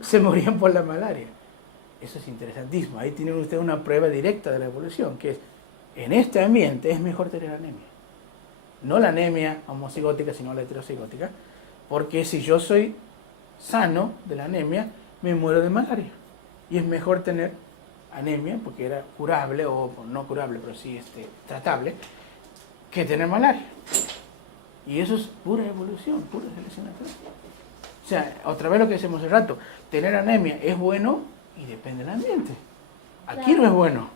se morían por la malaria. Eso es interesantísimo. Ahí tienen ustedes una prueba directa de la evolución, que es, en este ambiente es mejor tener anemia. No la anemia homocigótica, sino la heterocigótica. Porque si yo soy sano de la anemia, me muero de malaria. Y es mejor tener anemia, porque era curable, o no curable, pero sí tratable, que tener malaria. Y eso es pura evolución, pura selección natural. O sea, otra vez lo que decimos hace rato, tener anemia es bueno y depende del ambiente. Aquí Claro. no es bueno.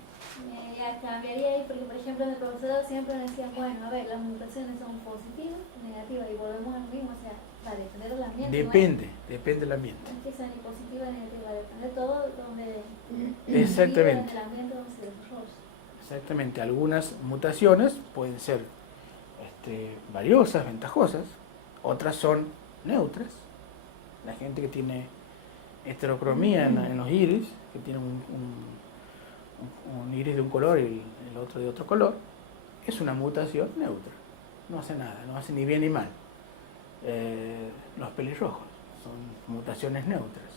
Ya cambiaría ahí, porque por ejemplo mi profesor siempre me decía, bueno, a ver, las mutaciones son positivas, negativas, y volvemos a lo mismo, o sea, va a depender del ambiente. Depende del ambiente. No es que sea ni positiva ni negativa, va a depender todo donde Exactamente. el ambiente donde se desarrolla. Exactamente. Algunas mutaciones pueden ser valiosas, ventajosas, otras son neutras. La gente que tiene heterocromía en los iris, que tiene un iris de un color y el otro de otro color, es una mutación neutra. No hace nada, no hace ni bien ni mal. Los pelirrojos son mutaciones neutras,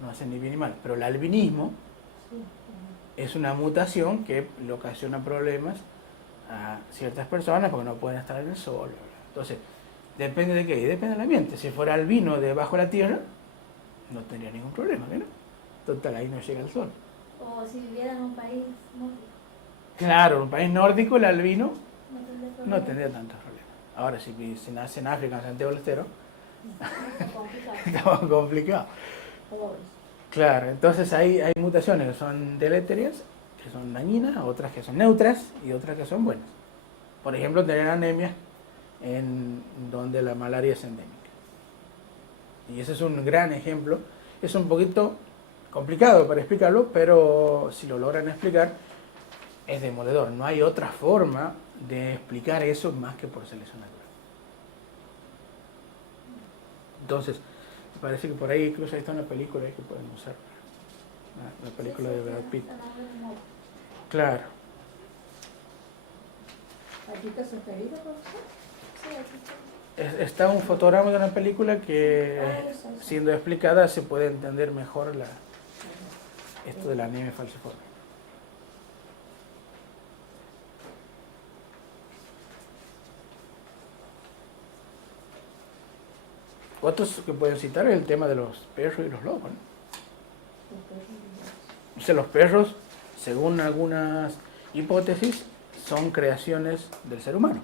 no hacen ni bien ni mal. Pero el albinismo es una mutación que le ocasiona problemas a ciertas personas porque no pueden estar en el sol. Entonces, depende de qué, depende del ambiente. Si fuera albino debajo de la tierra, no tendría ningún problema, ¿no? Total, ahí no llega el sol. O si viviera en un país nórdico, Claro, en un país nórdico el albino no tendría no problema. tendría tantos problemas. Ahora, si nace en África, en Santiago del Estero, Es complicado. está más complicado. Pobres. Claro, entonces hay mutaciones que son deleterias, que son dañinas, otras que son neutras y otras que son buenas. Por ejemplo, tener anemia en donde la malaria es endémica. Y ese es un gran ejemplo. Es un poquito complicado para explicarlo, pero si lo logran explicar, es demoledor. No hay otra forma de explicar eso más que por selección natural. Entonces, me parece que por ahí incluso ahí está una película ahí que pueden usar. La película de Brad Pitt. Claro. ¿Aquí está sugerido, profesor? Sí, aquí está. Está un fotograma de una película que, Eso. siendo explicada, se puede entender mejor esto de la anemia falciforme. Otros que pueden citar es el tema de los perros y los lobos, ¿no? O sea, los perros, según algunas hipótesis, son creaciones del ser humano.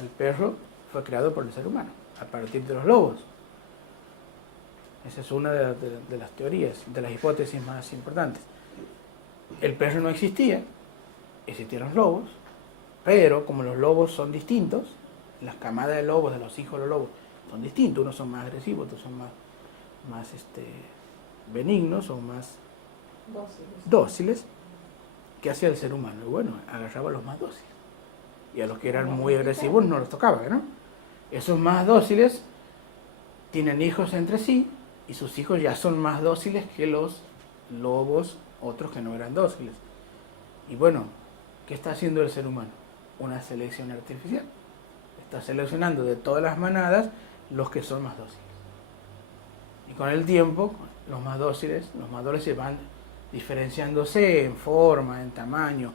El perro fue creado por el ser humano, a partir de los lobos. Esa es una de las teorías, de las hipótesis más importantes. El perro no existía, existían los lobos, pero como los lobos son distintos, las camadas de lobos, de los hijos de los lobos, son distintos. Unos son más agresivos, otros son más benignos o más dóciles. ¿Qué hacía el ser humano? Y bueno, agarraba a los más dóciles. Y a los que eran muy agresivos no los tocaba, ¿no? Esos más dóciles tienen hijos entre sí y sus hijos ya son más dóciles que los lobos, otros que no eran dóciles. Y bueno, ¿qué está haciendo el ser humano? Una selección artificial. Está seleccionando de todas las manadas los que son más dóciles. Y con el tiempo, los más dóciles se van diferenciándose en forma, en tamaño,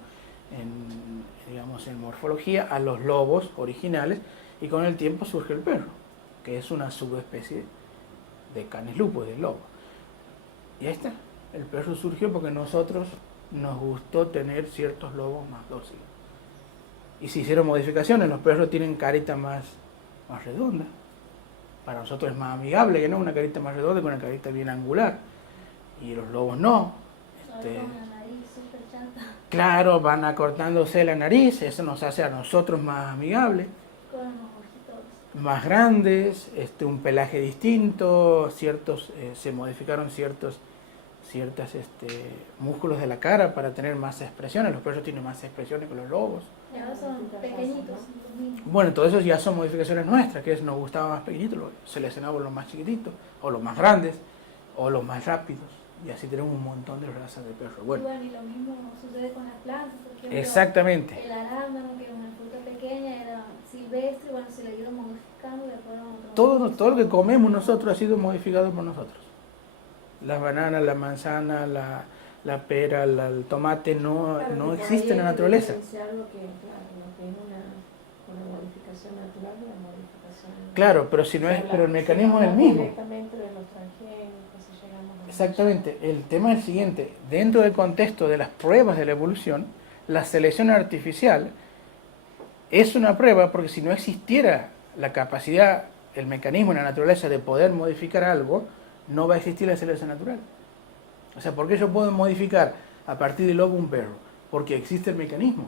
en morfología a los lobos originales, y con el tiempo surge el perro, que es una subespecie de Canis lupus, del lobo. Y ahí está, el perro surgió porque nosotros nos gustó tener ciertos lobos más dóciles. Y se hicieron modificaciones, los perros tienen carita más redonda. Para nosotros es más amigable que no, una carita más redonda que una carita bien angular. Y los lobos no. Ahora con la nariz súper chata, Claro, van acortándose la nariz, eso nos hace a nosotros más amigables, con los ojitos. más grandes, un pelaje distinto, se modificaron ciertos músculos de la cara para tener más expresiones. Los perros tienen más expresiones que los lobos. Y ahora son pequeñitos, los niños. Bueno, todo eso ya son modificaciones nuestras, que nos gustaba más pequeñitos, seleccionamos los más chiquititos, o los más grandes, o los más rápidos. Y así tenemos un montón de razas de perros. Bueno, Y lo mismo sucede con las plantas, por ejemplo. exactamente. El arándano, que era una fruta pequeña, era silvestre, bueno, se le ha ido modificando de acuerdo a otro. Todo lo que comemos nosotros ha sido modificado por nosotros. Las bananas, la manzana, la pera, el tomate no existe en la naturaleza. Lo que es una modificación natural y la modificación. Claro, pero si no es, pero el mecanismo es el mismo. Directamente de los transgénicos, si llegamos a Exactamente. El tema es el siguiente. Dentro del contexto de las pruebas de la evolución, la selección artificial es una prueba porque si no existiera la capacidad, el mecanismo en la naturaleza de poder modificar algo, no va a existir la selección natural. O sea, ¿por qué yo puedo modificar a partir del lobo un perro? Porque existe el mecanismo.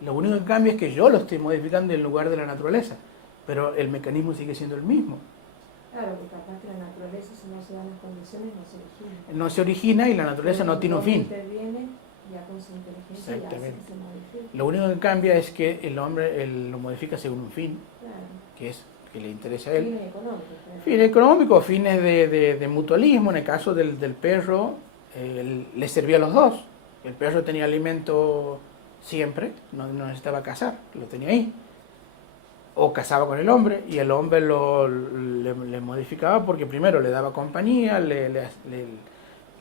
Lo único que cambia es que yo lo estoy modificando en lugar de la naturaleza, pero el mecanismo sigue siendo el mismo. Claro, porque capaz que la naturaleza, si no se dan las condiciones, no se origina. No se origina y la naturaleza no tiene un fin. Interviene ya con su inteligencia y hace Exactamente. que se modifique. Lo único que cambia es que el hombre lo modifica según un fin, Claro. que es que le interesa a él. Fines económicos. Claro. Fines económicos, fines de mutualismo. En el caso del perro, le servía a los dos. El perro tenía alimento siempre, no necesitaba cazar, lo tenía ahí. O cazaba con el hombre y el hombre le modificaba porque primero le daba compañía,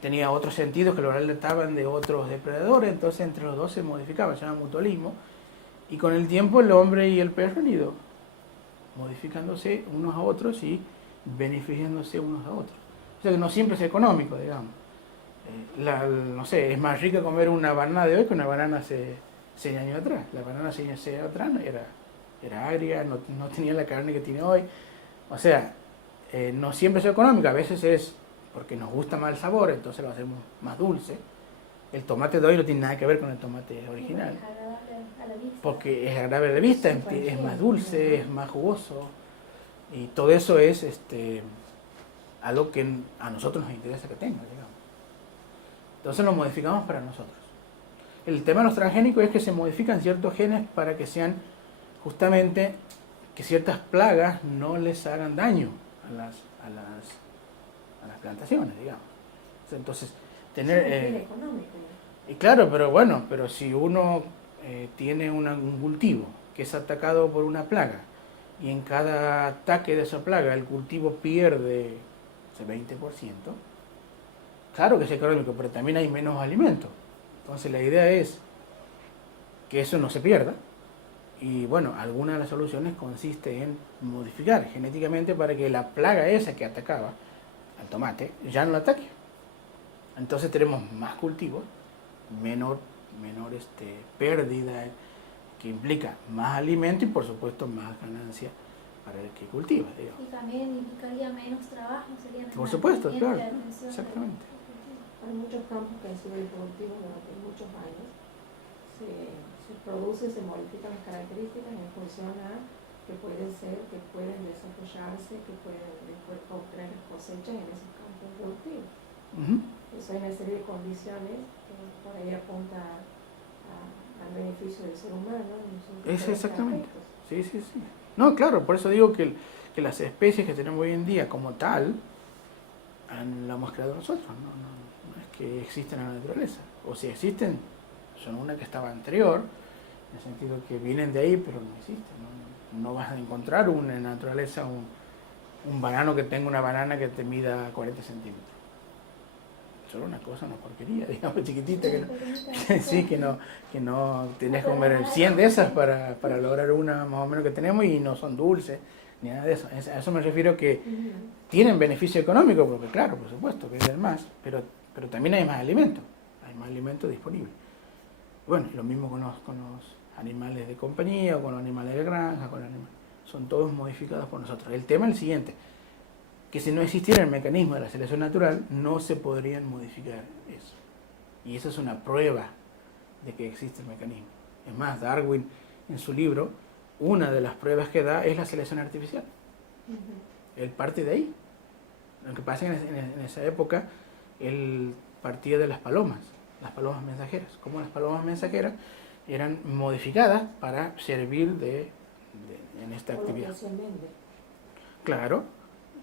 tenía otros sentidos que lo alertaban de otros depredadores, entonces entre los dos se modificaba, se llama mutualismo. Y con el tiempo el hombre y el perro han ido modificándose unos a otros y beneficiándose unos a otros. O sea que no siempre es económico, digamos. No sé, es más rico comer una banana de hoy que una banana hace 6 años atrás. La banana 6 años atrás era agria, no tenía la carne que tiene hoy. O sea, no siempre es económico, a veces es porque nos gusta más el sabor, entonces lo hacemos más dulce. El tomate de hoy no tiene nada que ver con el tomate original. Es agradable a la vista. Porque es agradable a la vista, es más dulce, es más jugoso. Y todo eso es algo que a nosotros nos interesa que tenga, digamos. Entonces lo modificamos para nosotros. El tema de los transgénicos es que se modifican ciertos genes para que sean justamente que ciertas plagas no les hagan daño a las plantaciones, digamos. Entonces, tener... Es un fin económico. Y claro, pero bueno, pero si uno tiene un cultivo que es atacado por una plaga y en cada ataque de esa plaga el cultivo pierde ese 20%, claro que es económico, pero también hay menos alimento. Entonces la idea es que eso no se pierda. Y bueno, alguna de las soluciones consiste en modificar genéticamente para que la plaga esa que atacaba al tomate ya no la ataque. Entonces tenemos más cultivos, menor pérdida, que implica más alimento y por supuesto más ganancia para el que cultiva, digamos. Y también implicaría menos trabajo, sería menos Por supuesto, mantenimiento claro, y atención exactamente. Hay muchos campos que han sido productivos durante muchos años. Se producen, se modifican las características en función a que pueden desarrollarse, que pueden después obtener cosechas en esos campos productivos. Eso hay una serie de condiciones que por ahí apunta al beneficio del ser humano. Es exactamente. Sí. No, claro, por eso digo que las especies que tenemos hoy en día como tal, la hemos creado nosotros, no es que existen en la naturaleza. O si existen, son una que estaba anterior, en el sentido que vienen de ahí, pero no existen. No vas a encontrar en la naturaleza un banano que tenga una banana que te mida 40 centímetros. Solo una cosa, una porquería, digamos, chiquitita, que no tenés que comer 100 de esas para lograr una más o menos que tenemos y no son dulces, ni nada de eso. A eso me refiero que tienen beneficio económico, porque claro, por supuesto, que es el más, pero también hay más alimento, hay más alimento disponible. Bueno, y lo mismo con los animales de compañía, con los animales de granja, son todos modificados por nosotros. El tema es el siguiente, que si no existiera el mecanismo de la selección natural, no se podrían modificar eso. Y esa es una prueba de que existe el mecanismo. Es más, Darwin, en su libro, una de las pruebas que da es la selección artificial. Él parte de ahí. Lo que pasa es que en esa época, él partía de las palomas mensajeras. Como las palomas mensajeras eran modificadas para servir en esta actividad. Claro,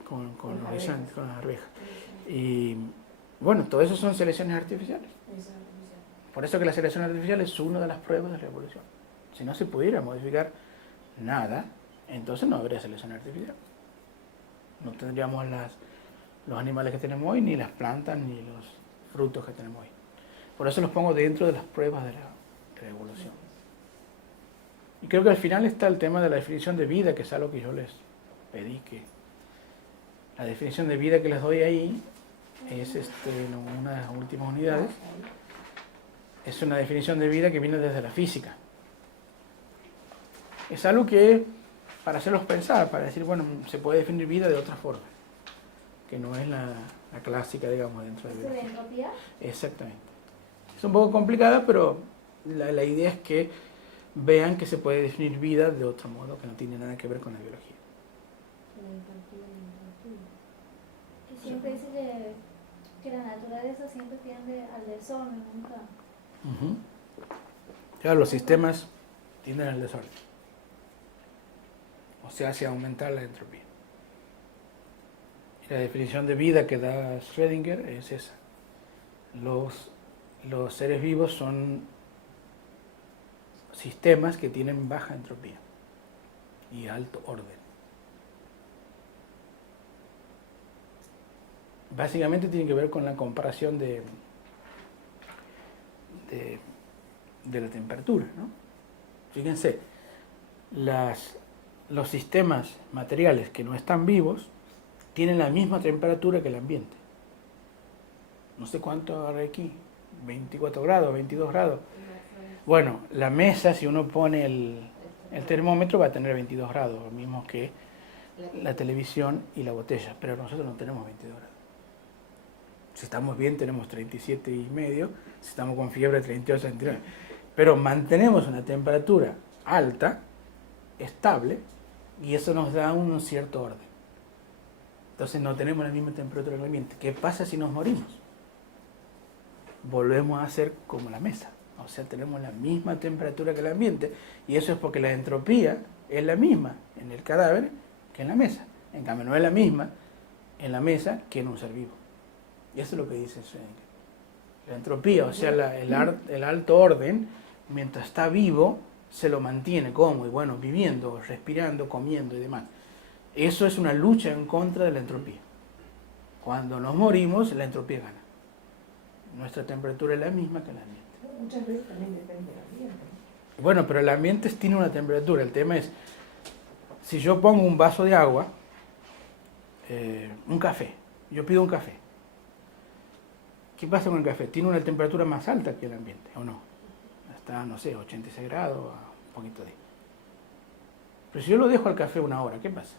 con las arvejas. Y bueno, todo eso son selecciones artificiales. Por eso que la selección artificial es una de las pruebas de la evolución. Si no se pudiera modificar nada, entonces no habría selección artificial. No tendríamos los animales que tenemos hoy, ni las plantas, ni los frutos que tenemos hoy. Por eso los pongo dentro de las pruebas de la evolución. Y creo que al final está el tema de la definición de vida, que es algo que yo les pedí, que la definición de vida que les doy ahí es en una de las últimas unidades. Es una definición de vida que viene desde la física. Es algo que, para hacerlos pensar, para decir, bueno, se puede definir vida de otra forma, que no es la clásica, digamos, dentro de vida. ¿De entropía? Exactamente. Es un poco complicada, pero la idea es que vean que se puede definir vida de otro modo, que no tiene nada que ver con la biología. Que siempre dice que la naturaleza siempre tiende al desorden, nunca. Claro, los sistemas tienden al desorden. O sea, hacia aumentar la entropía. Y la definición de vida que da Schrödinger es esa. Los seres vivos son sistemas que tienen baja entropía y alto orden. Básicamente tiene que ver con la comparación de la temperatura, ¿no? Fíjense, los sistemas materiales que no están vivos tienen la misma temperatura que el ambiente. No sé cuánto ahora aquí, 24 grados, 22 grados. Bueno, la mesa, si uno pone el termómetro, va a tener 22 grados, lo mismo que la televisión y la botella, pero nosotros no tenemos 22 grados. Si estamos bien tenemos 37,5, si estamos con fiebre 38, 39. Pero mantenemos una temperatura alta, estable, y eso nos da un cierto orden. Entonces no tenemos la misma temperatura que el ambiente. ¿Qué pasa si nos morimos? Volvemos a ser como la mesa. O sea, tenemos la misma temperatura que el ambiente, y eso es porque la entropía es la misma en el cadáver que en la mesa. En cambio, no es la misma en la mesa que en un ser vivo. Y eso es lo que dice Schrödinger. La entropía, o sea, el alto orden, mientras está vivo, se lo mantiene como, y bueno, viviendo, respirando, comiendo y demás. Eso es una lucha en contra de la entropía. Cuando nos morimos, la entropía gana. Nuestra temperatura es la misma que el ambiente. Muchas veces también depende del ambiente. Bueno, pero el ambiente tiene una temperatura. El tema es, si yo pongo un vaso de agua, un café, yo pido un café. ¿Qué pasa con el café? Tiene una temperatura más alta que el ambiente, ¿o no? Está, no sé, 86 grados, un poquito de... Pero si yo lo dejo al café una hora, ¿qué pasa?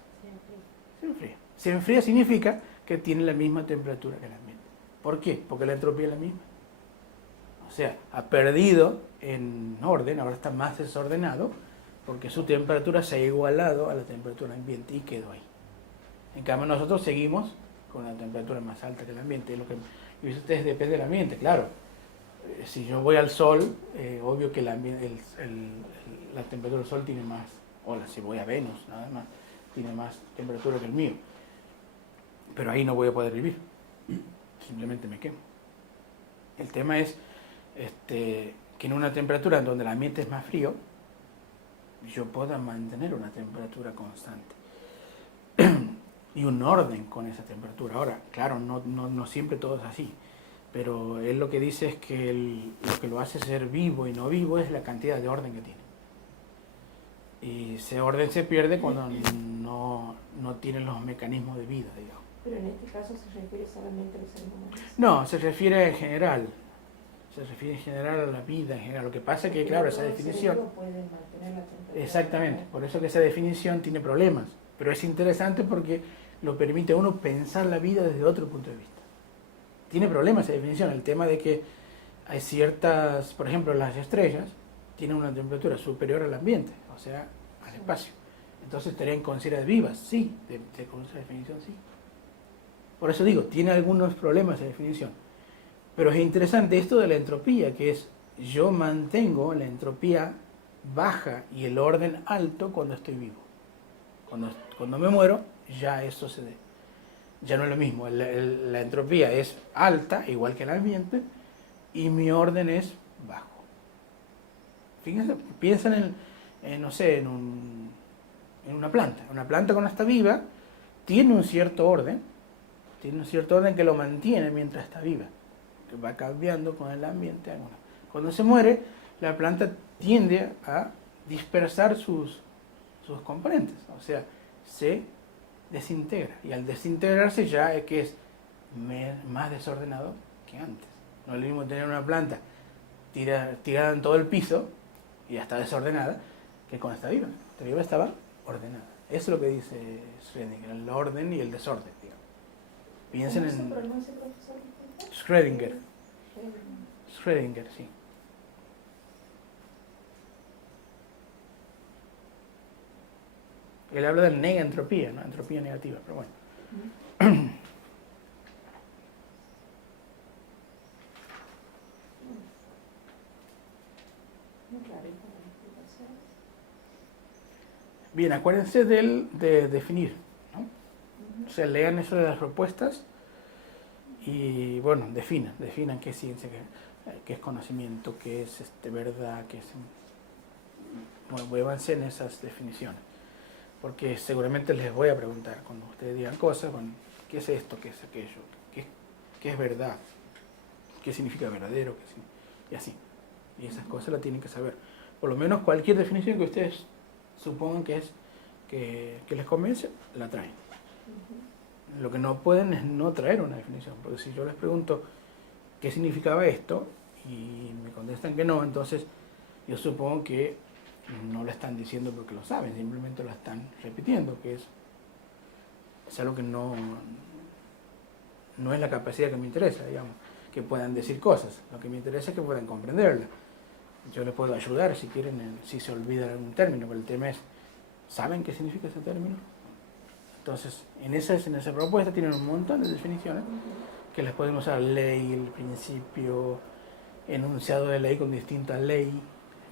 Se enfría. Se enfría significa que tiene la misma temperatura que el ambiente. ¿Por qué? Porque la entropía es la misma. O sea, ha perdido en orden, ahora está más desordenado, porque su temperatura se ha igualado a la temperatura del ambiente y quedó ahí. En cambio, nosotros seguimos con la temperatura más alta que el ambiente. Lo que y ustedes depende del ambiente, claro. Si yo voy al sol, obvio que la temperatura del sol tiene más, o si voy a Venus, nada más, tiene más temperatura que el mío. Pero ahí no voy a poder vivir, simplemente me quemo. El tema es que en una temperatura en donde el ambiente es más frío, yo pueda mantener una temperatura constante y un orden con esa temperatura. Ahora, claro, no siempre todo es así, pero él lo que dice es que lo que lo hace ser vivo y no vivo es la cantidad de orden que tiene. Y ese orden se pierde cuando no tiene los mecanismos de vida, digamos. Pero en este caso se refiere solamente a los seres humanos. No, se refiere en general. Se refiere en general a la vida, en general. Lo que pasa es que, claro, esa definición... Exactamente, por eso que esa definición tiene problemas. Pero es interesante porque lo permite a uno pensar la vida desde otro punto de vista. Tiene problemas esa definición, el tema de que hay ciertas, por ejemplo, las estrellas tienen una temperatura superior al ambiente, o sea, al espacio. Entonces estarían consideradas vivas, sí, con esa definición sí. Por eso digo, tiene algunos problemas esa definición. Pero es interesante esto de la entropía, que es yo mantengo la entropía baja y el orden alto cuando estoy vivo. Cuando me muero, ya eso ya no es lo mismo. La entropía es alta, igual que el ambiente, y mi orden es bajo. Fíjense, piensen no sé, en una planta. Una planta cuando está viva tiene un cierto orden que lo mantiene mientras está viva, que va cambiando con el ambiente. Cuando se muere, la planta tiende a dispersar sus componentes, o sea, se desintegra, y al desintegrarse ya es que es más desordenado que antes. No es lo mismo tener una planta tirada en todo el piso y ya está desordenada que cuando está viva. La viva estaba ordenada. Eso es lo que dice Schrödinger, el orden y el desorden, digamos. Piensen ¿Cómo se en pronuncia, profesor? Schrödinger. Schrödinger, sí. Él habla de negantropía, ¿no? Entropía negativa, pero bueno. Bien, acuérdense de definir, ¿no? O sea, lean eso de las propuestas y, bueno, definan qué es ciencia, qué es conocimiento, qué es verdad, qué es... Bueno, muévanse en esas definiciones, porque seguramente les voy a preguntar cuando ustedes digan cosas, bueno, ¿qué es esto? ¿Qué es aquello? ¿Qué es verdad? ¿Qué significa verdadero? Y así. Y esas cosas las tienen que saber. Por lo menos cualquier definición que ustedes supongan que les convence, la traen. Lo que no pueden es no traer una definición, porque si yo les pregunto qué significaba esto y me contestan que no, entonces yo supongo que no lo están diciendo porque lo saben, simplemente lo están repitiendo, que es algo que no es la capacidad que me interesa, digamos, que puedan decir cosas. Lo que me interesa es que puedan comprenderla. Yo les puedo ayudar si quieren, si se olvida algún término, pero el tema es, ¿saben qué significa ese término? Entonces, en esa propuesta tienen un montón de definiciones que les podemos usar: ley, el principio, enunciado de ley con distinta ley.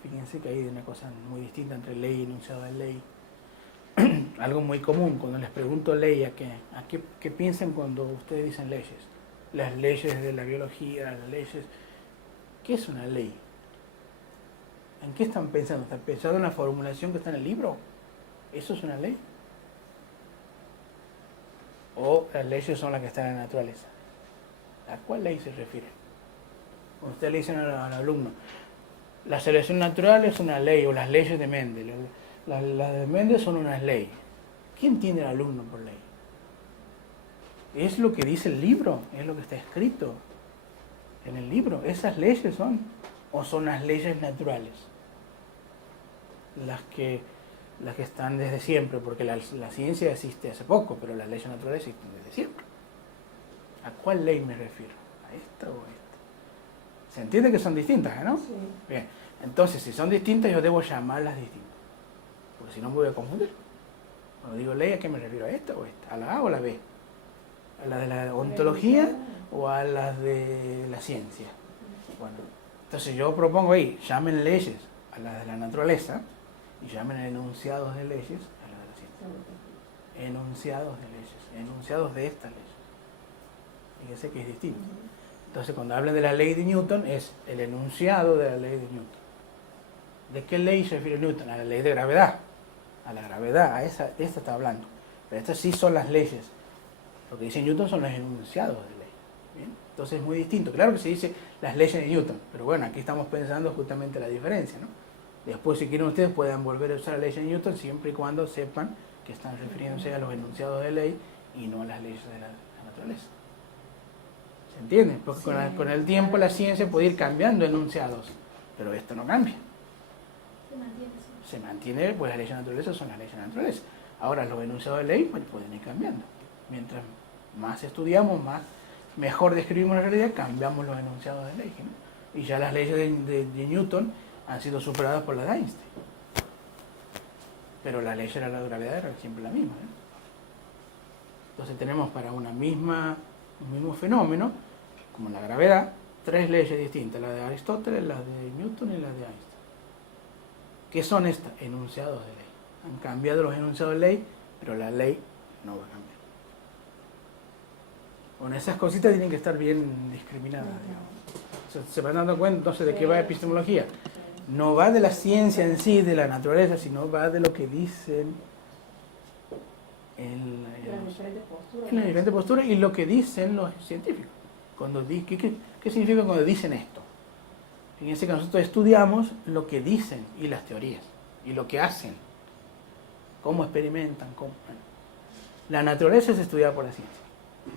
Fíjense que hay una cosa muy distinta entre ley y enunciado de ley. Algo muy común cuando les pregunto ley, ¿qué piensan cuando ustedes dicen leyes? Las leyes de la biología, las leyes... ¿Qué es una ley? ¿En qué están pensando? ¿Están pensando en la formulación que está en el libro? ¿Eso es una ley? ¿O las leyes son las que están en la naturaleza? ¿A cuál ley se refiere? Cuando ustedes le dicen al alumno, la selección natural es una ley, o las leyes de Mendel. Las de Mendel son unas leyes. ¿Qué entiende el alumno por ley? ¿Es lo que dice el libro? ¿Es lo que está escrito en el libro? ¿Esas leyes son? ¿O son las leyes naturales? Las que están desde siempre, porque la ciencia existe hace poco, pero las leyes naturales existen desde siempre. ¿A cuál ley me refiero? ¿A esta o a esta? ¿Se entiende que son distintas, no? Sí. Bien, entonces si son distintas yo debo llamarlas distintas, porque si no me voy a confundir. Cuando digo ley, ¿a qué me refiero? ¿A esta o a esta? ¿A la A o a la B? ¿A la de la ontología o a las de la ciencia? Bueno, entonces yo propongo ahí, llamen leyes a las de la naturaleza y llamen enunciados de leyes a las de la ciencia. Enunciados de leyes, enunciados de esta ley. Fíjense que es distinto. Entonces cuando hablan de la ley de Newton es el enunciado de la ley de Newton. ¿De qué ley se refiere Newton? A la ley de gravedad. A la gravedad, a esta está hablando. Pero estas sí son las leyes. Lo que dice Newton son los enunciados de ley. ¿Bien? Entonces es muy distinto. Claro que se dice las leyes de Newton, pero bueno, aquí estamos pensando justamente la diferencia, ¿no? Después, si quieren ustedes, puedan volver a usar la ley de Newton siempre y cuando sepan que están refiriéndose a los enunciados de ley y no a las leyes de la naturaleza. ¿Se entiende? Porque Sí, con el tiempo la ciencia puede ir cambiando enunciados, pero esto no cambia. Se mantiene así. Se mantiene, pues las leyes de naturaleza son las leyes de naturaleza. Ahora los enunciados de ley pues, pueden ir cambiando. Mientras más estudiamos, mejor describimos la realidad, cambiamos los enunciados de ley, ¿no? Y ya las leyes de Newton han sido superadas por las de Einstein. Pero la ley de la gravedad era siempre la misma, ¿no? Entonces tenemos para un mismo fenómeno, como la gravedad, 3 leyes distintas, la de Aristóteles, la de Newton y la de Einstein. ¿Qué son estas? Enunciados de ley. Han cambiado los enunciados de ley, pero la ley no va a cambiar. Bueno, esas cositas tienen que estar bien discriminadas, digamos. Se van dando cuenta entonces de qué va epistemología. No va de la ciencia en sí, de la naturaleza, sino va de lo que dicen en las diferentes posturas y lo que dicen los científicos. ¿Qué significa cuando dicen esto? Fíjense que nosotros estudiamos lo que dicen y las teorías, y lo que hacen, cómo experimentan. La naturaleza es estudiada por la ciencia,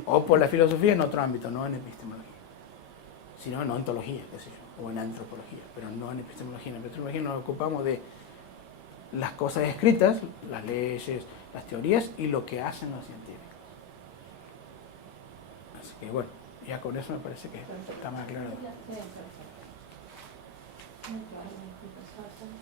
o por la filosofía en otro ámbito, no en epistemología, sino en ontología, qué sé yo, o en antropología, pero no en epistemología. En epistemología nos ocupamos de las cosas escritas, las leyes, las teorías y lo que hacen los científicos. Así que bueno, ya con eso me parece que está más claro. Sí, perfecto. Muy claro, muy perfecto.